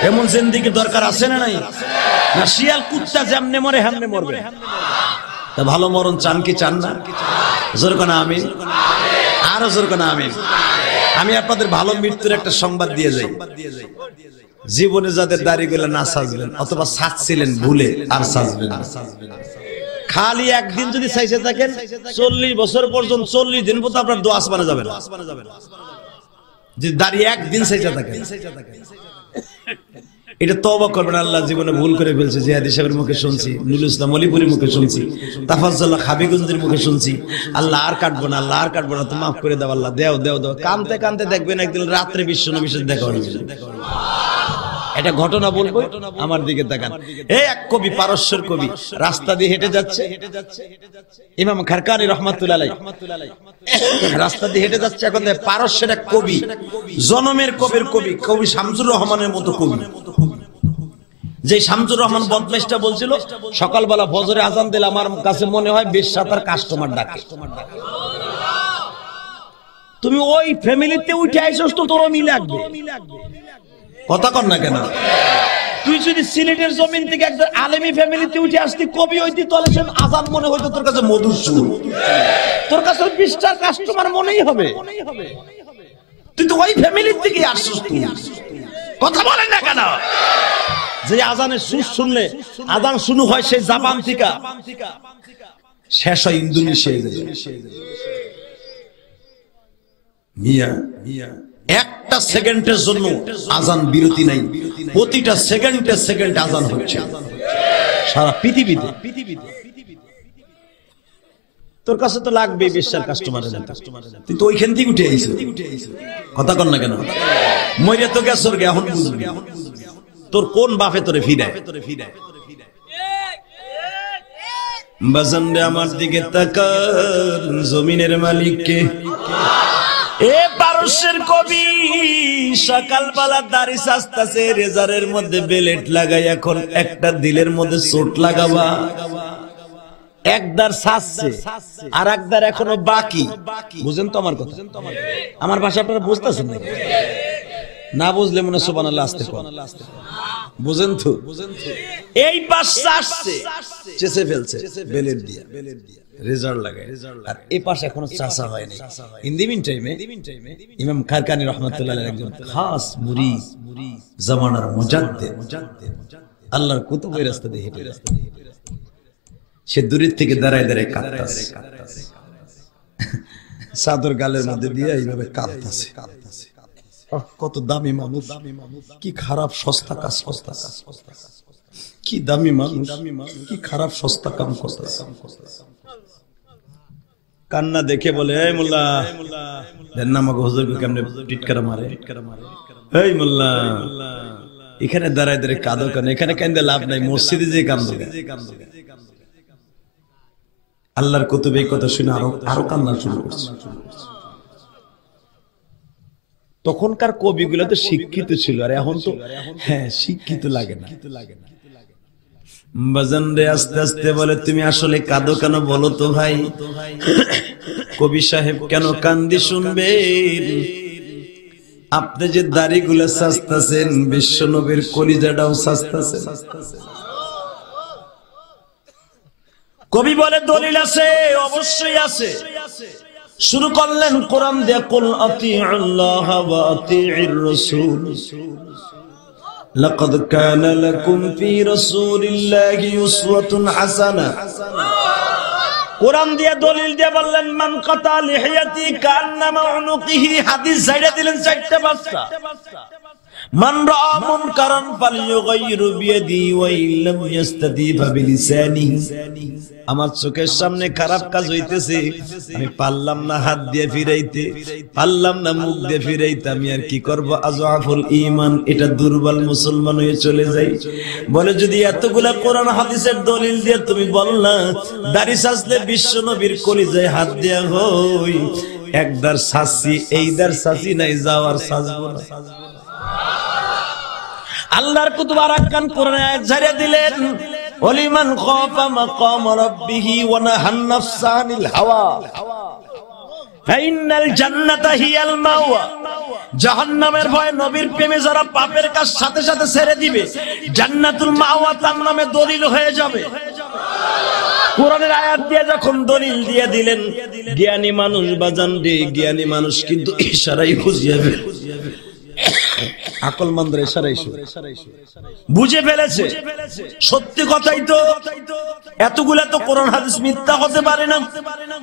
এমন জিন্দেগি দরকার আছে না নাই? না শিয়াল কুত্তা যেমনে মরে হেমনে মরবে। তা ভালো মরণ চান কি চান না? জোর কোন আমিন, আরো জোর কোন আমিন। আমি আপনাদের ভালো মৃত্যুর একটা সংবাদ দিয়ে যাই। জীবনে যাদের দাড়িগুলো না সাজবেন, অথবা সাজছিলেন ভুলে, আর সাজবেন না। খালি একদিন যদি চাইছে থাকেন, 40 বছর পর্যন্ত, 40 দিন পর্যন্ত আপনার দোয়া আসমানে যাবে না। যে দাড়ি একদিন চাইছে থাকেন, এটা তওবা করবেন। আল্লাহ, জীবনে ভুল করে ফেলছে। জিয়াদি সাহেবের মুখে শুনছি, নুরুল ইসলাম অলিপুরের মুখে শুনছি, তাফাজ্জুল হাবিগঞ্জের মুখে শুনছি। আল্লাহ আর কাটবো না, আল্লাহ আর কাটবো না, তো মাফ করে দাও আল্লাহ, দেও দেও দেও। কানতে কানতে দেখবেন একদিন রাত্রে বিশ্বনবীর সাথে দেখা হয়ে যাবে। এটা ঘটনা বলবো, আমার দিকে তাকান। এই এক কবি, পারস্যের কবি, রাস্তা দিয়ে হেঁটে যাচ্ছে, ইমাম খারকানি রাহমাতুল্লাহ আলাইহি রাস্তা দিয়ে হেঁটে যাচ্ছে। এখন পারস্যের এক কবি, জনমের কবির কবি, কবি শামসুর রহমানের মতো কবি, যে শামসুর রহমান বদমেশটা বলছিল, সকালবেলা ফজরে আজান দিলে আমার কাছে মনে হয় 20-7 কাস্টমার ডাকে। তুমি ওই ফ্যামিলিতে উঠে আইছস তো তোরও মিলে আসবে। কথা কর না কেন? তুই যদি সিলেটের জমিন থেকে একজন আলেমি ফ্যামিলিতে উঠে আসতি, কবি হইতি, তাহলে সে আজান মনে হইতো তোর কাছে মধুর সুর, তোর কাছে 20টা কাস্টমার মনেই হবে। তুই তো ওই ফ্যামিলির থেকে আসছিস। তুই কথা বলেন না কেন? যে আজানের সুর শুনলে, আজান শুরু হয় সেই জাপান থেকে, শেষ হয় ইন্দোনেশিয়ায়। মিয়া একটা সেকেন্ডের জন্য আজান বিরতি নাই, প্রতিটা সেকেন্ডে সেকেন্ড আজান হচ্ছে সারা পৃথিবীতে। তোর কাছে তো লাগবে 20 কাস্টমারের, তুই তো ওইখান থেকে উঠে আইছিস। কথা কর না কেন? মইরা তো গেছর গে, এখন বুঝবি তোর কোন বাপে তোরে ফিরায়। বাজান রে, আমার দিকে তাকান, জমিনের মালিক কে? এ পারস্যের কবি সকালবেলা দাড়ি সাজতাছে, রেজারের মধ্যে বেলেট লাগাই, এখন একটা দিলের মধ্যে চোট লাগাবা। একদার সাজছে আর একদার এখনো বাকি। বুঝেন তো আমার কথা? আমার ভাষা আপনারা বুঝতেছেন নাকি? না বুঝলে মনে সুবহানাল্লাহ আসতে পারে। বুঝেন তো? এই পাশে আসছে, চেঁচে ফেলছে বেলেট দিয়া, রেজার লাগায়, আর এই পাশে এখনো চাষা হয়নি। ইন দি মিন টাইমে ইমাম খারকানি রাহমাতুল্লাহ আলাইহি একজন খাস মুরিদ, জামানার মুজাদ্দিদ, আল্লাহর কুতুবের রাস্তা দিয়ে হেঁটে যাচ্ছে। সে দূরের থেকে দাঁড়ায় দাঁড়ায় কাঁদতেছে, চাদর গালের মধ্যে দিয়ে এইভাবে কাঁদতেছে। কত দামি মানুষ, কি খারাপ সস্তা কাজ করতেছে, কি দামি মানুষ, কি খারাপ সস্তা কাম করতেছে। কান্না দেখে বলে, এই মোল্লা দেন না আমাকে হুজুরকে কেমনে টিটকারা মারে। এই মোল্লা এখানে দাঁড়ায় দাঁড়ায় কাঁদো কেন? এখানে কান্দে লাভ নাই, মসজিদে যে কান্দো। আল্লাহর কুতুব এই কথা শুনে আরো কান্না শুরু করছে। তখনকার কবিগুলো তো শিক্ষিত ছিল, আর এখন তো হ্যাঁ শিক্ষিত লাগে না। বাজান রে আস্তে আস্তে বলে, তুমি আসলে কাঁদো কেন বলো তো ভাই? কবি সাহেব কেন কান্দি শুনবেন? আপনি যে দাড়িগুলা সাজতাছেন, বিশ্ব নবীর কলিজাটাও সাজতাছেন। কবি বলে দলিল আছে, অবশ্যই আছে। শুরু করলেন কোরআন দিয়ে, কুল আতিউল্লাহ ওয়া আতিউর রাসূল লাকাদ কানা লাকুম ফি রাসূলিল্লাহি উসওয়াতুন হাসানাহ। কোরআন দিয়ে দলিল দিয়ে বললেন, মান কাতা লিহিয়াতি কান্নামা উনুকিহি, হাদিস ছাইড়া দিলেন 4টা 5টা। মান রাআ মুনকারান ফালইয়ুগাইরু বিয়াদি ওয়া ইল্লাম ইস্তাতি ফাবিলিসানিহি। আমার চোখের সামনে খারাপ কাজ হইতেছে, আমি পারলাম না হাত দিয়ে ফিরাইতে, পারলাম না মুখ দিয়ে ফিরাইতে, আমি আর কি করব? আযআফুল ঈমান, এটা দুর্বল মুসলমান হয়ে চলে যাই। বলে যদি এতগুলা কোরআন হাদিসের দলিল দিয়ে তুমি বললা দাড়ি সাজলে বিশ্ব নবীর কলিজায় হাত দেয়া হই, একদার সাজছি, এইদার সাজছি নাই, যাওয়ার সাজবো না। আল্লাহর কুতুব আরাকান কোরআনে আয়াত ঝাড়িয়ে দিলেন, ওয়ালিমান খাফা মাকাম রাব্বিহি ওয়া নাহান নাফসা আনিল হাওয়া ফাইনাল জান্নাতা হিয়াল মাওয়া। জাহান্নামের ভয় নবীর প্রেমে যারা পাপের কাজ সাথে সাথে ছেড়ে দিবে, জান্নাতুল মাওয়া তার নামে দলিল হয়ে যাবে। কোরআনের আয়াত দিয়ে যখন দলিল দিয়ে দিলেন, জ্ঞানী মানুষ বাজান রে, জ্ঞানী মানুষ কিন্তু ইশারাই বুঝিয়ে ফেলে, আকলমন্দের ইশারাই বুঝে ফেলেছে। সত্যি কথাই তো, এতগুলা তো কোরআন হাদিস মিথ্যা হতে পারে না।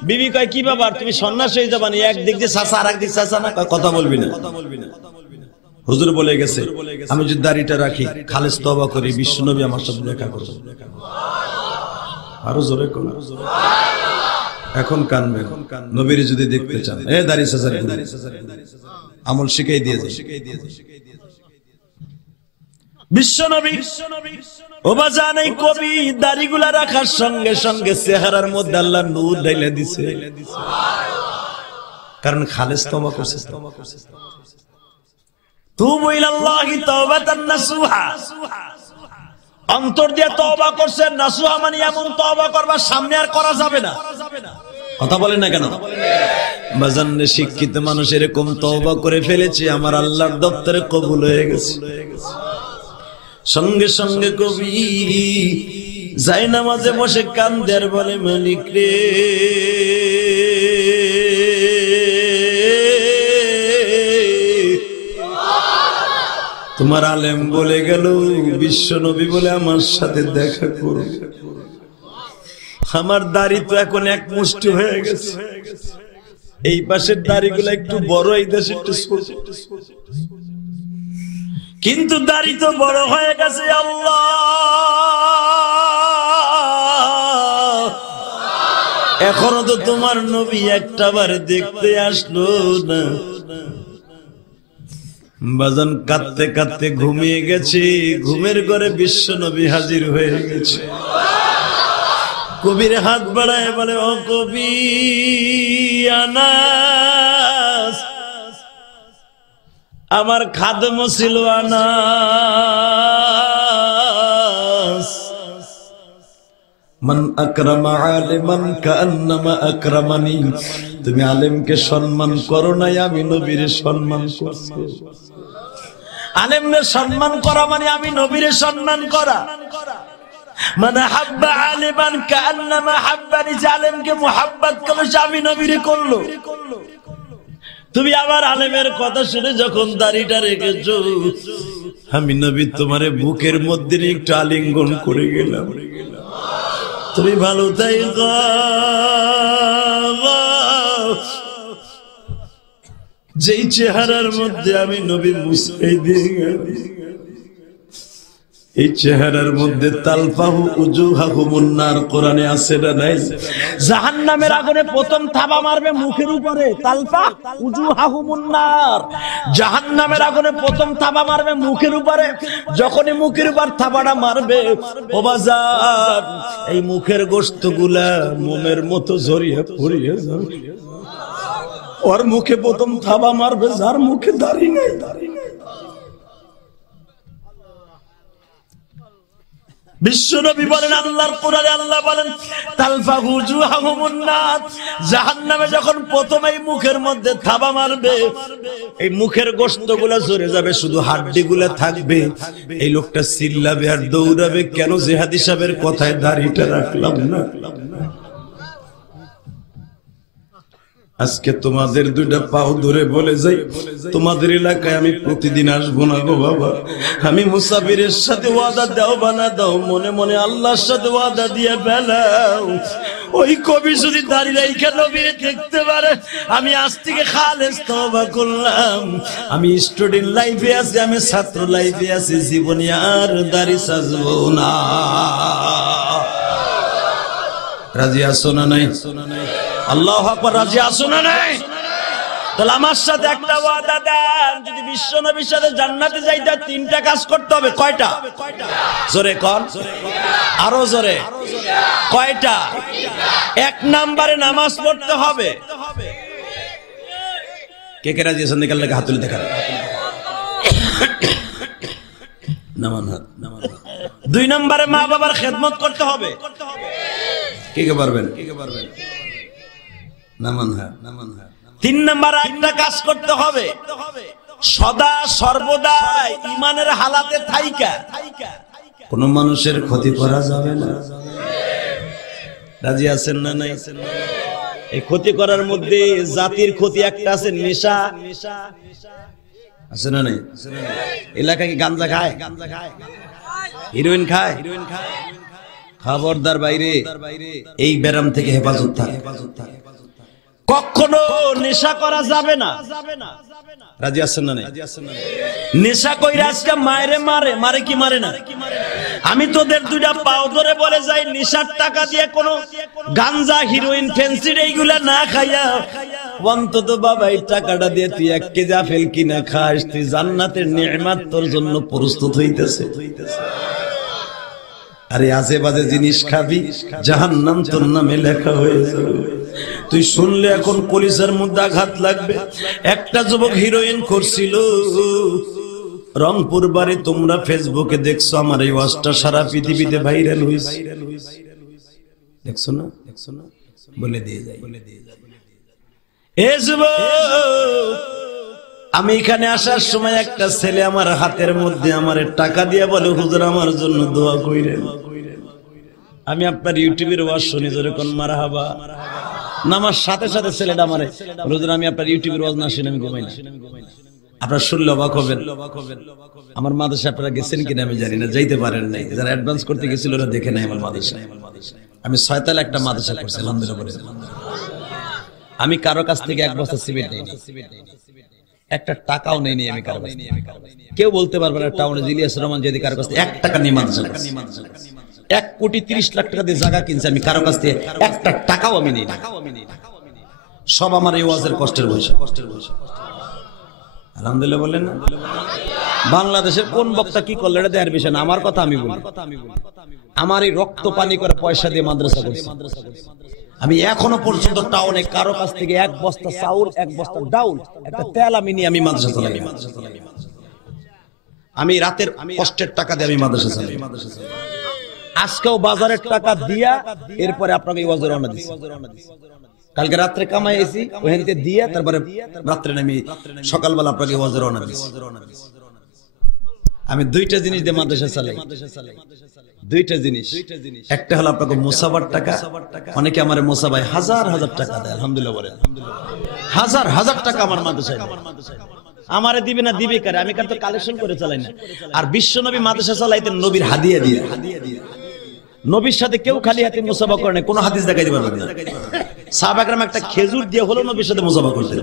বিবি কয়, কি ব্যাপার তুমি সন্ন্যাসী হয়ে যাবানি, একদিক দিয়ে চাচা আর একদিক চাচা না, কথা বলবি না। হুজুর বলে গেছে, আমি যদি দাড়িটা রাখি, খালেস তওবা করি, বিশ্বনবী আমার সাথে দেখা করবে। আরো জোরে কোন এখন কানবেন, নবীর যদি দেখতে চান, এ দাড়ি চাচা আমল শিখাই দিয়ে যায় বিশ্বনবী। ও বাজান, এই কবি দাড়িগুলা রাখার সঙ্গে সঙ্গে চেহারার মধ্যে আল্লাহ নূর ঢাইলা দিছে, কারণ খালেস তওবা করছে। তুবু ইলাল্লাহি তাওবাতান নাসুহা, অন্তর দিয়ে তওবা করছে। নাসুহা মানে এমন তওবা করবা সামনে আর করা যাবে না। কথা বলেন না কেন? বাজান, শিক্ষিত মানুষ এরকম তওবা করে ফেলেছে, আমার আল্লাহর দপ্তরে কবুল হয়ে গেছে। সঙ্গে সঙ্গে কবি যাই নামাজে বসে কান্দে আর বলে, মালিক রে, তোমার আলেম বলে গেল, বিশ্ব নবী বলে আমার সাথে দেখা করো। আমার দাড়ি তো এখন এক মুষ্টি হয়ে গেছে, এই পাশের দাড়িগুলো একটু বড়, এই দেশে একটু ছোট, কিন্তু দাড়ি তো বড় হয়ে গেছে। আল্লাহ, এখনো তো তোমার নবী একটাবার দেখতে আসলো না। বাজান কাঁদতে কাঁদতে ঘুমিয়ে গেছে, ঘুমের ঘরে বিশ্ব নবী হাজির হয়ে গেছে। কবির হাত বাড়ায় বলে, ও কবি আনাস, আমার খাদম ছিল আনাস। মান আকরামা আলিমান কান্নামা আকরামানি, তুমি আলেমকে সম্মান করো নাই, আমি নবীরে সম্মান করছি। আলেমকে সম্মান করা মানে আমি নবীরে সম্মান করা। মানে হাব্বা আলিমান কান্নামা হাব্বানি, আলেমকে মুহাব্বত করলো আমি নবীরে করলো। তুমি আবার আলেমের কথা শুনে যখন দাড়িটা রেখেছো, আমি নবী তোমারে বুকের মধ্যে একটু আলিঙ্গন করে গেলাম। তুমি ভালো তাই যেই চেহারার মধ্যে আমি নবী মুছাই দিয়ে গেলাম, এই চেহারার মধ্যে তালফাহু উজুহাহুমুন নার, কোরআনে আছে না নাই? জাহান্নামের আগুনে প্রথম থাবা মারবে মুখের উপরে, তালফা উজুহাহুমুন নার। জাহান্নামের আগুনে প্রথম থাবা মারবে মুখের উপরে। যখনই মুখের উপর থাবাটা মারবে, ও বাজার, এই মুখের গোশতগুলা মোমের মতো ঝরিয়ে পড়িয়ে যাবে। ওর মুখে প্রথম থাবা মারবে যার মুখে দাড়ি নাই। বিশ্বনবী বলেন, আল্লাহর কোরআনে আল্লাহ বলেন তালফাহু উজুহাহুমুন নার, জাহান্নামে যখন প্রথমেই মুখের মধ্যে থাবা মারবে, এই মুখের গোশতগুলো ঝরে যাবে, শুধু হাড্ডিগুলো থাকবে। এই লোকটা চিল্লাবে আর দৌড়াবে, কেন জিহাদি সাহেবের কথায় দাড়িটা রাখলাম না। আজকে তোমাদের দুইটা পাও ধরে বলে যাই, তোমাদের এলাকায় আমি প্রতিদিন আসবো না গো বাবা। আমি মুসাফিরের সাথে ওয়াদা দাও বানা দাও, মনে মনে আল্লাহর সাথে ওয়াদা দিয়ে বেলাও। ওই কবি যদি দাঁড়িয়ে রেখে নবীরে দেখতে পারে, আমি আজ থেকে খালেস তওবা করলাম। আমি স্টুডেন্ট লাইফে আছি, আমি ছাত্র লাইফে আছি, জীবনে আর দাড়ি সাজবো না। রাজি আছো না নাই? আল্লাহু আকবার, রাজি আছো না নাই? তাহলে আমার সাথে একটা ওয়াদা দেন, যদি বিশ্বনবীর সাথে জান্নাতে যাইতে তিনটা কাজ করতে হবে। কয়টা? জোরে কোন, আরো জোরে। কয়টা? এক নম্বরে নামাজ পড়তে হবে। কে কে রাজি আছেন? দেখেন হাত তুলে দেখান। নামান হাত। দুই নম্বরে মা বাবার খেদমত করতে হবে। কে কে পারবেন? তিন নম্বর একটা কাজ করতে হবে, সদা সর্বদা ইমানের হালাতে থাইকা কোন মানুষের ক্ষতি করা যাবে না। রাজি আছেন না নাই? এই ক্ষতি করার মধ্যে জাতির ক্ষতি একটা আছে, নেশা আছে না নাই? এলাকায় কি গাঞ্জা খায়? হিরোইন খায়? খবরদার বাইরে, এই ব্যারাম থেকে হেফাজত থাকে। কখনো নেশা করা যাবে না। রাজি আছেন না নাই? নেশা কইরা আজকে মারে মারে কি মারে না? আমি তোদের দুইটা পাও ধরে বলে যাই, নেশার টাকা দিয়ে কোন গাঞ্জা হিরোইন ফেন্সিড এইগুলা না খাইয়া অন্তত বাবা এই টাকাটা দিয়ে তুই 1 কেজি আপেল কিনা খাস, তুই জান্নাতের নিয়ামত তোর জন্য প্রস্তুত হইতেছে। আরে আজে বাজে জিনিস খাবি, জাহান্নাম তোর নামে লেখা হয়ে যাবে। তুই শুনলে এখন কলিজার মধ্যে আঘাত লাগবে। একটা যুবক হিরোইন করছিল রংপুর বাড়ি, তোমরা ফেসবুকে দেখছো, আমার এই ওয়াজটা সারা পৃথিবীতে ভাইরাল হয়েছে। দেখছো না? বলে দিয়ে যাই। এ যুবক, আমি এখানে আসার সময় একটা ছেলে আমার হাতের মধ্যে আমার টাকা দিয়ে বলে, হুজুর আমার জন্য দোয়া কইরেন। আমি আপনার ইউটিউবের ওয়াজ শুনি, জোরে কোন মারহাবা। নামার সাথে সাথে ছেলেটা আমারে, হুজুর আমি আপনার ইউটিউবের ওয়াজ না শুনে আমি ঘুমাই না। আপনারা শুনলে অবাক হবেন। আমার মাদ্রাসা আপনারা গেছেন কিনা আমি জানি না, যাইতে পারেন নাই। যারা অ্যাডভান্স করতে গেছিল ওরা দেখে নাই আমার মাদ্রাসা। আমি 6 তলা একটা মাদ্রাসা করছি, আলহামদুলিল্লাহ। আমি কারো কাছ থেকে 1 বছর সিমেন্ট নেইনি, একটা টাকাও নেইনি আমি কারো কাছ থেকে। কেউ বলতে পারবে না টাউনে জিলিয়াস রহমান যদি কারো কাছ থেকে 1 টাকা নিয়ে মাদ্রাসা করছি। 1,30,00,000 টাকা দিয়ে জায়গা কিনছে, আমি কারো কাছ থেকে একটা টাকাও আমি নেই না। সব আমার এই ওয়াজের কষ্টের পয়সা। আলহামদুলিল্লাহ বলেন না? বাংলাদেশের কোন বক্তা কি করলে এটা দেখার বিষয় না, আমার কথা আমি বলি। আমার এই রক্ত পানি করে পয়সা দিয়ে মাদ্রাসা করছি। আমি এখনো পর্যন্ত টাউনে কারো কাছ থেকে এক বস্তা চাউল, এক বস্তা ডাউল, একটা তেল আমি নিয়ে আমি মাদ্রাসা চালাই। আমি রাতের কষ্টের টাকা দিয়ে আমি মাদ্রাসা চালাই। আজকেও বাজারের টাকা দিয়া এরপরে আপনাকে এই ওয়াজে রওনা দিছি। কালকে রাত্রে কামাই আইছি ওখানে দিয়া, তারপরে রাত্রে আমি সকালবেলা আপনাকে ওয়াজে রওনা দিছি। আমি দুইটা জিনিস দিয়ে মাদ্রাসা চালাই, দুইটা জিনিস। একটা হলো আপনাকে মুসাবার টাকা, অনেকে আমার মুসাবাই হাজার হাজার টাকা দেয়, আলহামদুলিল্লাহ বলেন, হাজার হাজার টাকা আমার মাদ্রাসায় আমারে দিবে না, দিবে কারে? আমি কার তো কালেকশন করে চালাই না। আর বিশ্ব নবী মাদ্রাসা চালাইতেন নবীর হাদিয়া দিয়ে। নবীর সাথে কেউ খালি হাতে মুসাফা করে না, কোন হাদিস দেখাইতে পারবেন না। সাহাবা کرام একটা খেজুর দিয়ে হলো নবীর সাথে মুসাফা করতেন।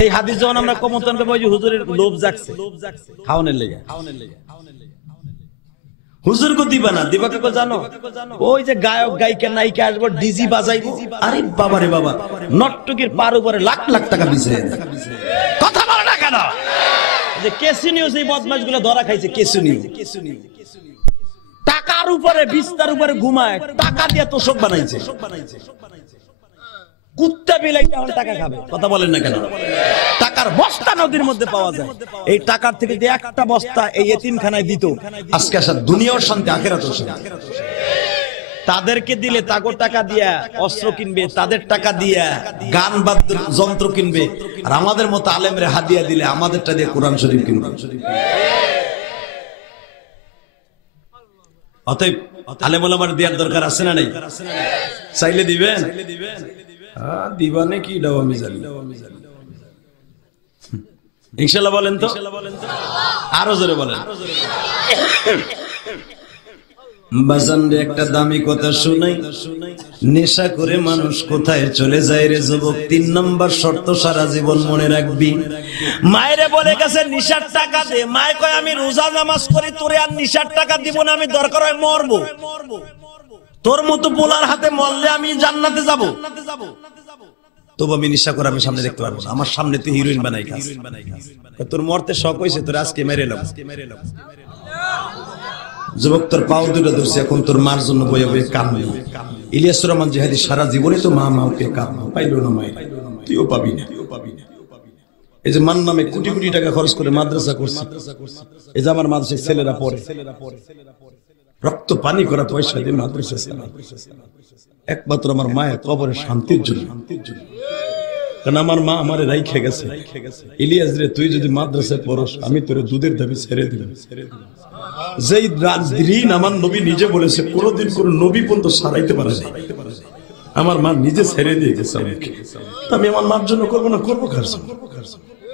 এই হাদিস যখন আমরা কমতন করব, ওই যে হুজুরের লোভ জাগছে খাওয়ানোর লেগে, হুজুর কো দিবা না, দিবা কে জানো? ওই যে গায়ক গায়িকা নায়িকা আসবো, ডিজি বাজাইবো, আরে বাবা রে বাবা, নটটুকির পার উপরে লাখ লাখ টাকা বিছায় কথা বলো না কেন? যে কেসিনিও সেই বদমাশগুলো ধরা খাইছে, কেসিনিও টাকার উপরে বিস্তার উপরে ঘুমায়, টাকা দিয়ে তোষক বানাইছে। কুত্তা বিলাই তাহলে টাকা খাবে, কথা বলেন না কেন? টাকার বস্তা নদীর মধ্যে পাওয়া যায়, এই টাকার থেকে যে একটা বস্তা এই এতিমখানায় দিত, আজকে আসা দুনিয়ার শান্তি আখিরাতের শান্তি। তাদেরকে দিলে তাগো টাকা দিয়া অস্ত্র কিনবে, তাদের টাকা দিয়া গান বাদ্য যন্ত্র কিনবে, আর আমাদের মতো আলেমরে হাদিয়া দিলে আমাদেরটা দিয়ে কোরআন শরীফ কিনবে। অতএব আলেম ওলামার দেওয়ার দরকার আছে না নাই? চাইলে দিবেন, দিবা নাকি এটাও আমি জানি, ইনশাআল্লাহ বলেন তো, আরো জোরে বলেন। বাজানরে একটা দামি কথা শুনাই, নেশা করে মানুষ কোথায় চলে যায় রে যুবক? 3 নম্বর শর্ত সারা জীবন মনে রাখবি। মায়েরে বলে গেছে নিশার টাকা দে, মায়ে কয় আমি রোজা নামাজ করি, তোরে আর নিশার টাকা দিব না, আমি দরকার হয় মরবো। তোর মতো পোলার হাতে মরলে আমি জান্নাতে যাব, তবু আমি নিশা করে আমি সামনে দেখতে পারবো না, আমার সামনে তুই হিরোইন বানাই খাস। তোর মরতে শখ হয়েছে, তোর আজকে মেরে এলাম। যুবক তোর পাও দুটো ধরছে, এখন তোর মার জন্য বয়ে বয়ে কাঁদবে। ইলিয়াস রহমান জিহাদি সারা জীবনে তো মা মাকে কাঁদলো, পাইলো না মায়ের, তুইও পাবি না। এই যে মান নামে কোটি কোটি টাকা খরচ করে মাদ্রাসা করছে, এই যে আমার মাদ্রাসায় ছেলেরা পড়ে, রক্ত পানি করা পয়সা দিয়ে মাদ্রাসা চালায়, একমাত্র আমার মায়ের কবরে শান্তির জন্য। কারণ আমার মা আমারে রাইখে গেছে, ইলিয়াস রে তুই যদি মাদ্রাসায় পড়স, আমি তোরে দুধের দাবি ছেড়ে দিলাম। যেই ঋণ আমার নবী নিজে বলেছে কোনদিন কোন নবী পর্যন্ত সারাইতে পারে না, আমার মা নিজে ছেড়ে দিয়ে গেছে আমাকে। আমি আমার মার জন্য করবো না, করবো কার জন্য?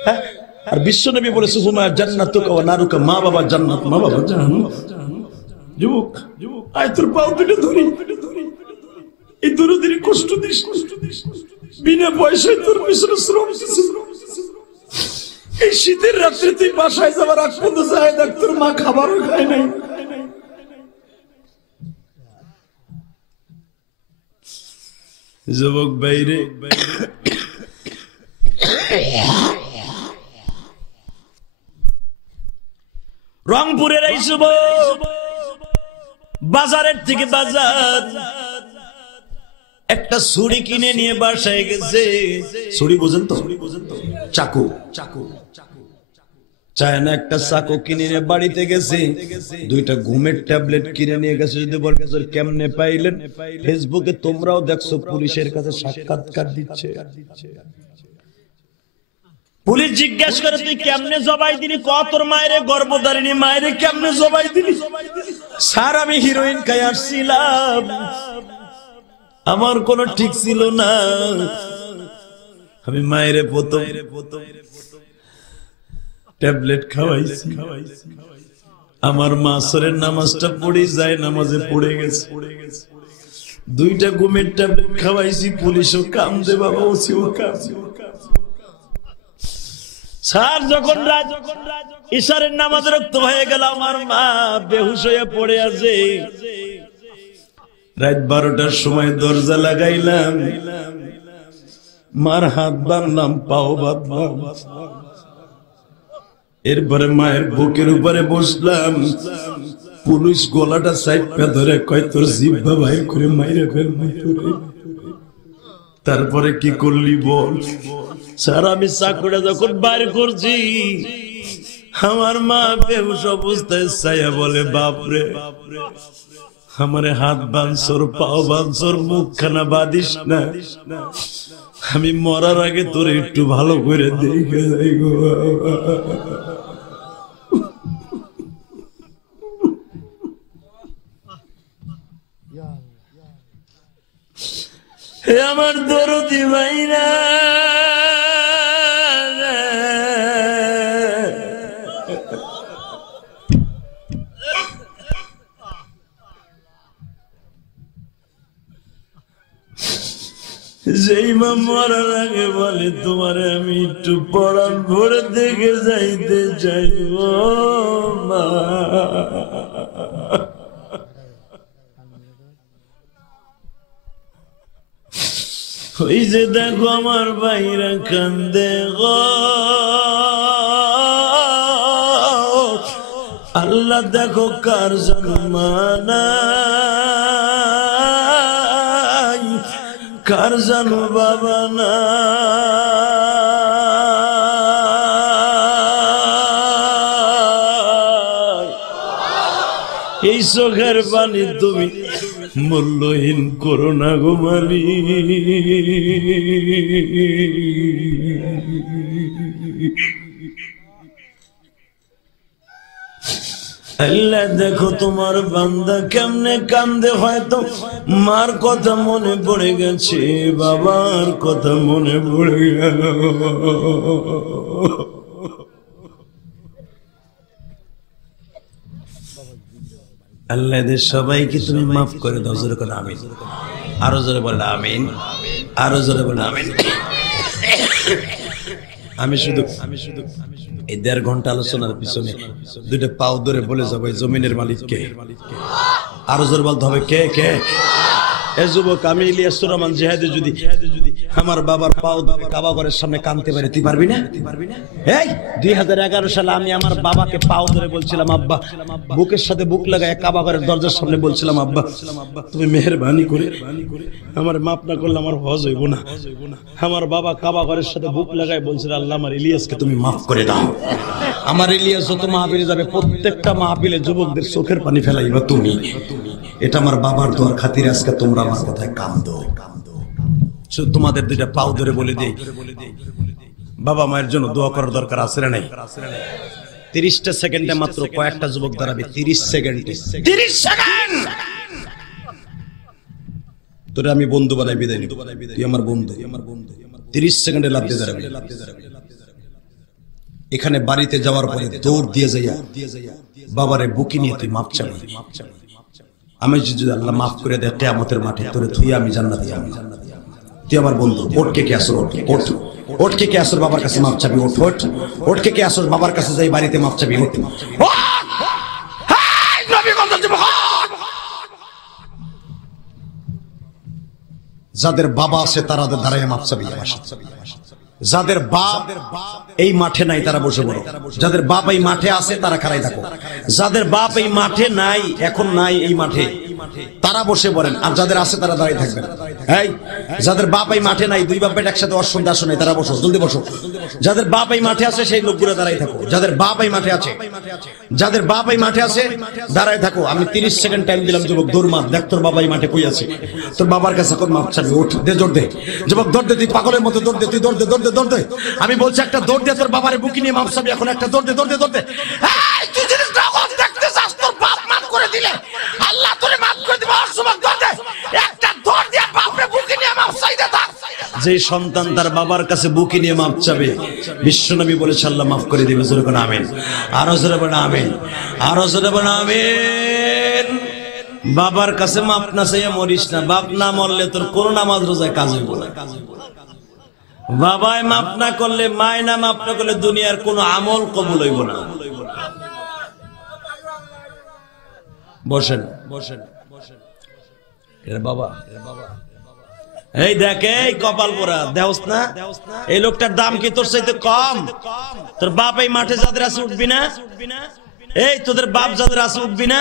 হ্যাঁ, আর বিশ্ব নবী বলেছে হুমা জান্নাতুকা ওয়া নারুকা, মা বাবা জান্নাত, মা বাবা জাহান্নাম। যুবক আয় তোর পাও দুটো ধরি, এই দরুদের কষ্ট দিস, বিনা পয়সায় তোর পিছনে শ্রম দিছিস। এই শীতের রাত্রে তুই বাসায় যাবার আগ পর্যন্ত যায় দেখ, তোর মা খাবারও খায় নাই। যুবক বাইরে রংপুরের এই যুবক বাজারের থেকে বাজার একটা ছুরি কিনে নিয়ে বাসায় গেছে। ছুরি বোঝেন তো? চাকু চায় না, একটা চাকু কিনে নিয়ে বাড়িতে গেছে। 2টা ঘুমের ট্যাবলেট কিনে নিয়ে গেছে। যদি বলতে কেমনে পাইলেন, ফেসবুকে তোমরাও দেখছো পুলিশের কাছে সাক্ষাৎকার দিচ্ছে। পুলিশ জিজ্ঞাসা করে তুই কেমনে জবাই দিলি? তোর মায়ের গর্ভধারিণী মায়ের কেমনে জবাই দিলি? স্যার আমি হিরোইন খাই আসছিলাম, আমার কোনো ঠিক ছিল না, আমি মায়ের প্রথম ট্যাবলেট খাওয়াইছি, আমার মা আসরের নামাজটা পড়ে যায়, নামাজে পড়ে গেছে। 2টা ঘুমের ট্যাবলেট খাওয়াইছি, পুলিশও কাম দে বাবা, ওসিও কাম। স্যার যখন ইশারের নামাজ রক্ত হয়ে গেল, আমার মা বেহুশ হয়ে পড়ে আছে। রাত 12টার সময় দরজা লাগাইলাম, মার হাত বাঁধলাম, পাও বাঁধলাম, এরপরে মায়ের বুকের উপরে বসলাম। পুলিশ গলাটা সাইড পে ধরে কয় তোর জিহ্বা বাইর করে মাইরে ফেলবে তোরে। তারপরে কি করলি বল? স্যার আমি চাকুটা যখন বাইর করছি আমার মা বেহুশ অবস্থায় ছায়া বলে, বাপরে আমারে হাত বাঁধছর, পাও বাঁধছর, মুখখানা বাঁধিস না, আমি মরার আগে তোর একটু ভালো করে দেখে যাই গো। হে আমার দরদি ভাইরা, যেই মা মরার আগে বলে তোমারে আমি একটু পড়ান ভরে দেখে যাইতে চাই ও মা, ওই যে দেখো আমার ভাইরা কান্দে গো, আল্লাহ দেখো কার জন্মানা, কার জানো বাবা না, এই চোখের পানি তুমি মূল্যহীন করো না গো মালি। আল্লাহ দেখো তোমার বান্দা কেমনে কান্দে, হয়তো মার কথা মনে পড়ে গেছে, বাবার কথা মনে পড়ে গেল। আল্লাহ এদের সবাইকে তুমি মাফ করে দাও, জোরে করে আমিন। আরো জোরে বলে আমিন, আরো জোরে বলে আমিন। আমি শুধু এই 1.5 ঘন্টা আলোচনার পিছনে দুইটা পাও ধরে বলে যাবো এই জমিনের মালিক কে? আরো জোরে বলতে হবে কে কে? এ যুবক, আমি ইলিয়াসুর রহমান জিহাদি যদি আমার বাবার পাও ধরে কাবা ঘরের সামনে কাঁদতে পারে, তুই পারবি না? এই 2011 সালে আমি আমার বাবাকে পাও ধরে বলছিলাম, আব্বা, বুকের সাথে বুক লাগায় কাবা ঘরের দরজার সামনে বলছিলাম, আব্বা তুমি মেহেরবানি করে আমার মাফ না করলে আমার হজ হইব না। আমার বাবা কাবা ঘরের সাথে বুক লাগায় বলছিল, আল্লাহ আমার ইলিয়াসকে তুমি মাফ করে দাও। আমার ইলিয়াস যত মাহফিলে যাবে প্রত্যেকটা মাহফিলে যুবকদের চোখের পানি ফেলাইবা তুমি। এটা আমার বাবার দোয়ার খাতিরে আজকে তোমরা আমার কথায় কান্দো। শুধু তোমাদের দুইটা পাও ধরে বলে দেই, বাবা মায়ের জন্য দোয়া করার দরকার আছে না নাই? 30টা সেকেন্ডে মাত্র কয়েকটা যুবক দাঁড়াবে, 30 সেকেন্ডে, 30 সেকেন্ড তোরে আমি বন্ধু বানাই বিদায় নিব, তুই আমার বন্ধু। 30 সেকেন্ডে লাভ দিয়ে দাঁড়াবে। এখানে বাড়িতে যাওয়ার পরে দৌড় দিয়ে যাইয়া বাবারে বুকি নিয়ে তুই মাপ চাবি। আমি যদি আল্লাহ মাফ করে দেয় কিয়ামতের মাঠে তোরে তুই আমি জান্নাতে যাবো। তুই আমার বন্ধু, ওঠকে কে আসর, ওঠ ওঠকে কে আসর, বাবার কাছে মাপ চাবি, ওঠ ওঠ ওঠকে কে আসর, বাবার কাছে যাই বাড়িতে মাপ চাবি, ওঠ। যাদের বাবা আছে তারা দাঁড়ায় মাপ চাবি। যাদের বাপ এই মাঠে নাই তারা বসে পড়ো, যাদের বাপ এই মাঠে আছে তারা খাড়াই থাকো, যাদের বাপ এই মাঠে নাই, এখন নাই এই মাঠে, তারা বসে পড়েন, আর যাদের আছে তারা দাঁড়িয়ে থাকবেন। এই যাদের বাপ এই মাঠে নাই, দুই বাপ বেটা একসাথে অসুবিধা আসো নাই, তারা বসো, জলদি বসো। যাদের বাপ এই মাঠে আছে সেই লোকগুলো দাঁড়াই থাকো, যাদের বাপ এই মাঠে আছে, যাদের বাপ এই মাঠে আছে দাঁড়াই থাকো। আমি 30 সেকেন্ড টাইম দিলাম, যুবক দৌড় মার, দেখ তোর বাবা এই মাঠে কই আছে, তোর বাবার কাছে এখন মাপ চাবি, ওঠ দে, জোর দে যুবক, দৌড় দে, তুই পাগলের মতো দৌড় দে, তুই দৌড় দে, দৌড় দে, দৌড় দে। আমি বলছি একটা দৌড় দে, তোর বাবারে বুকি নিয়ে মাপ চাবি, এখন একটা দৌড় দে, দৌড় দে, দৌড় দে। এই তুই যদি জগৎ দেখতে চাস, তোর বাপ মাফ করে দিলে আল্লাহ তোরে মাফ করে দিবে। যুবক দৌড় দে, একটা দৌড় দিয়ে বাপরে বুকি নিয়ে মাপ চাইতে থাক। যে সন্তান তার বাবার কাছে বুকি নিয়ে মাপ চাবে, বিশ্বনবী বলেছে আল্লাহ মাফ করে দিবে। জোরে বলে আমিন, আরো জোরে বলে আমিন, আরো জোরে বলে আমিন। বাবার কাছে মাপ না চাইয়া মরিস না, বাপ না মরলে তোর কোন নামাজ রোজায় কাজ হইব না। বাবায় মাপ না করলে, মায় না মাপ না করলে দুনিয়ার কোন আমল কবুল হইব না। বসেন বসেন বাবা, এই দেখ, এই কপাল পোড়া দেহস না, এই লোকটার দাম কি তোর চাইতে কম? তোর বাপ এই মাঠে যাদের আছে উঠবি না? এই তোদের বাপ যাদের আছে উঠবি না,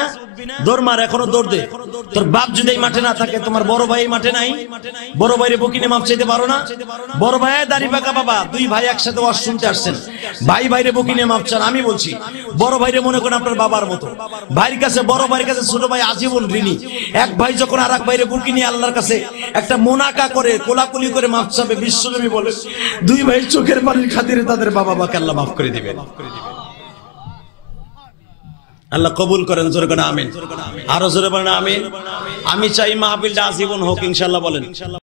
দৌড় মার, এখনো দৌড় দে। তোর বাপ যদি এই মাঠে না থাকে, তোমার বড় ভাই এই মাঠে নাই, বড় ভাইরে বকিনে মাপ চাইতে পারো না? বড় ভাই দাড়ি পাকা বাবা, দুই ভাই একসাথে ওয়াজ শুনতে আসছেন, ভাই ভাইরে বকিনে মাপ চান। আমি বলছি বড় ভাইরে মনে করেন আপনার বাবার মতো, ভাইয়ের কাছে বড় ভাইয়ের কাছে ছোট ভাই আজীবন ঋণী। এক ভাই যখন আর এক ভাইরে বকিনে আল্লাহর কাছে একটা মোনাকা করে কোলাকুলি করে মাপ চাবে, বিশ্বনবী বলে দুই ভাই চোখের পানির খাতিরে তাদের বাবা মাকে আল্লাহ মাফ করে দিবেন। আল্লাহ কবুল করেন, জোরে করে আমিন। আরো জোরে বলেন আমিন। আমি চাই মাহফিলটা আজীবন হোক ইনশাআল্লাহ, বলেন।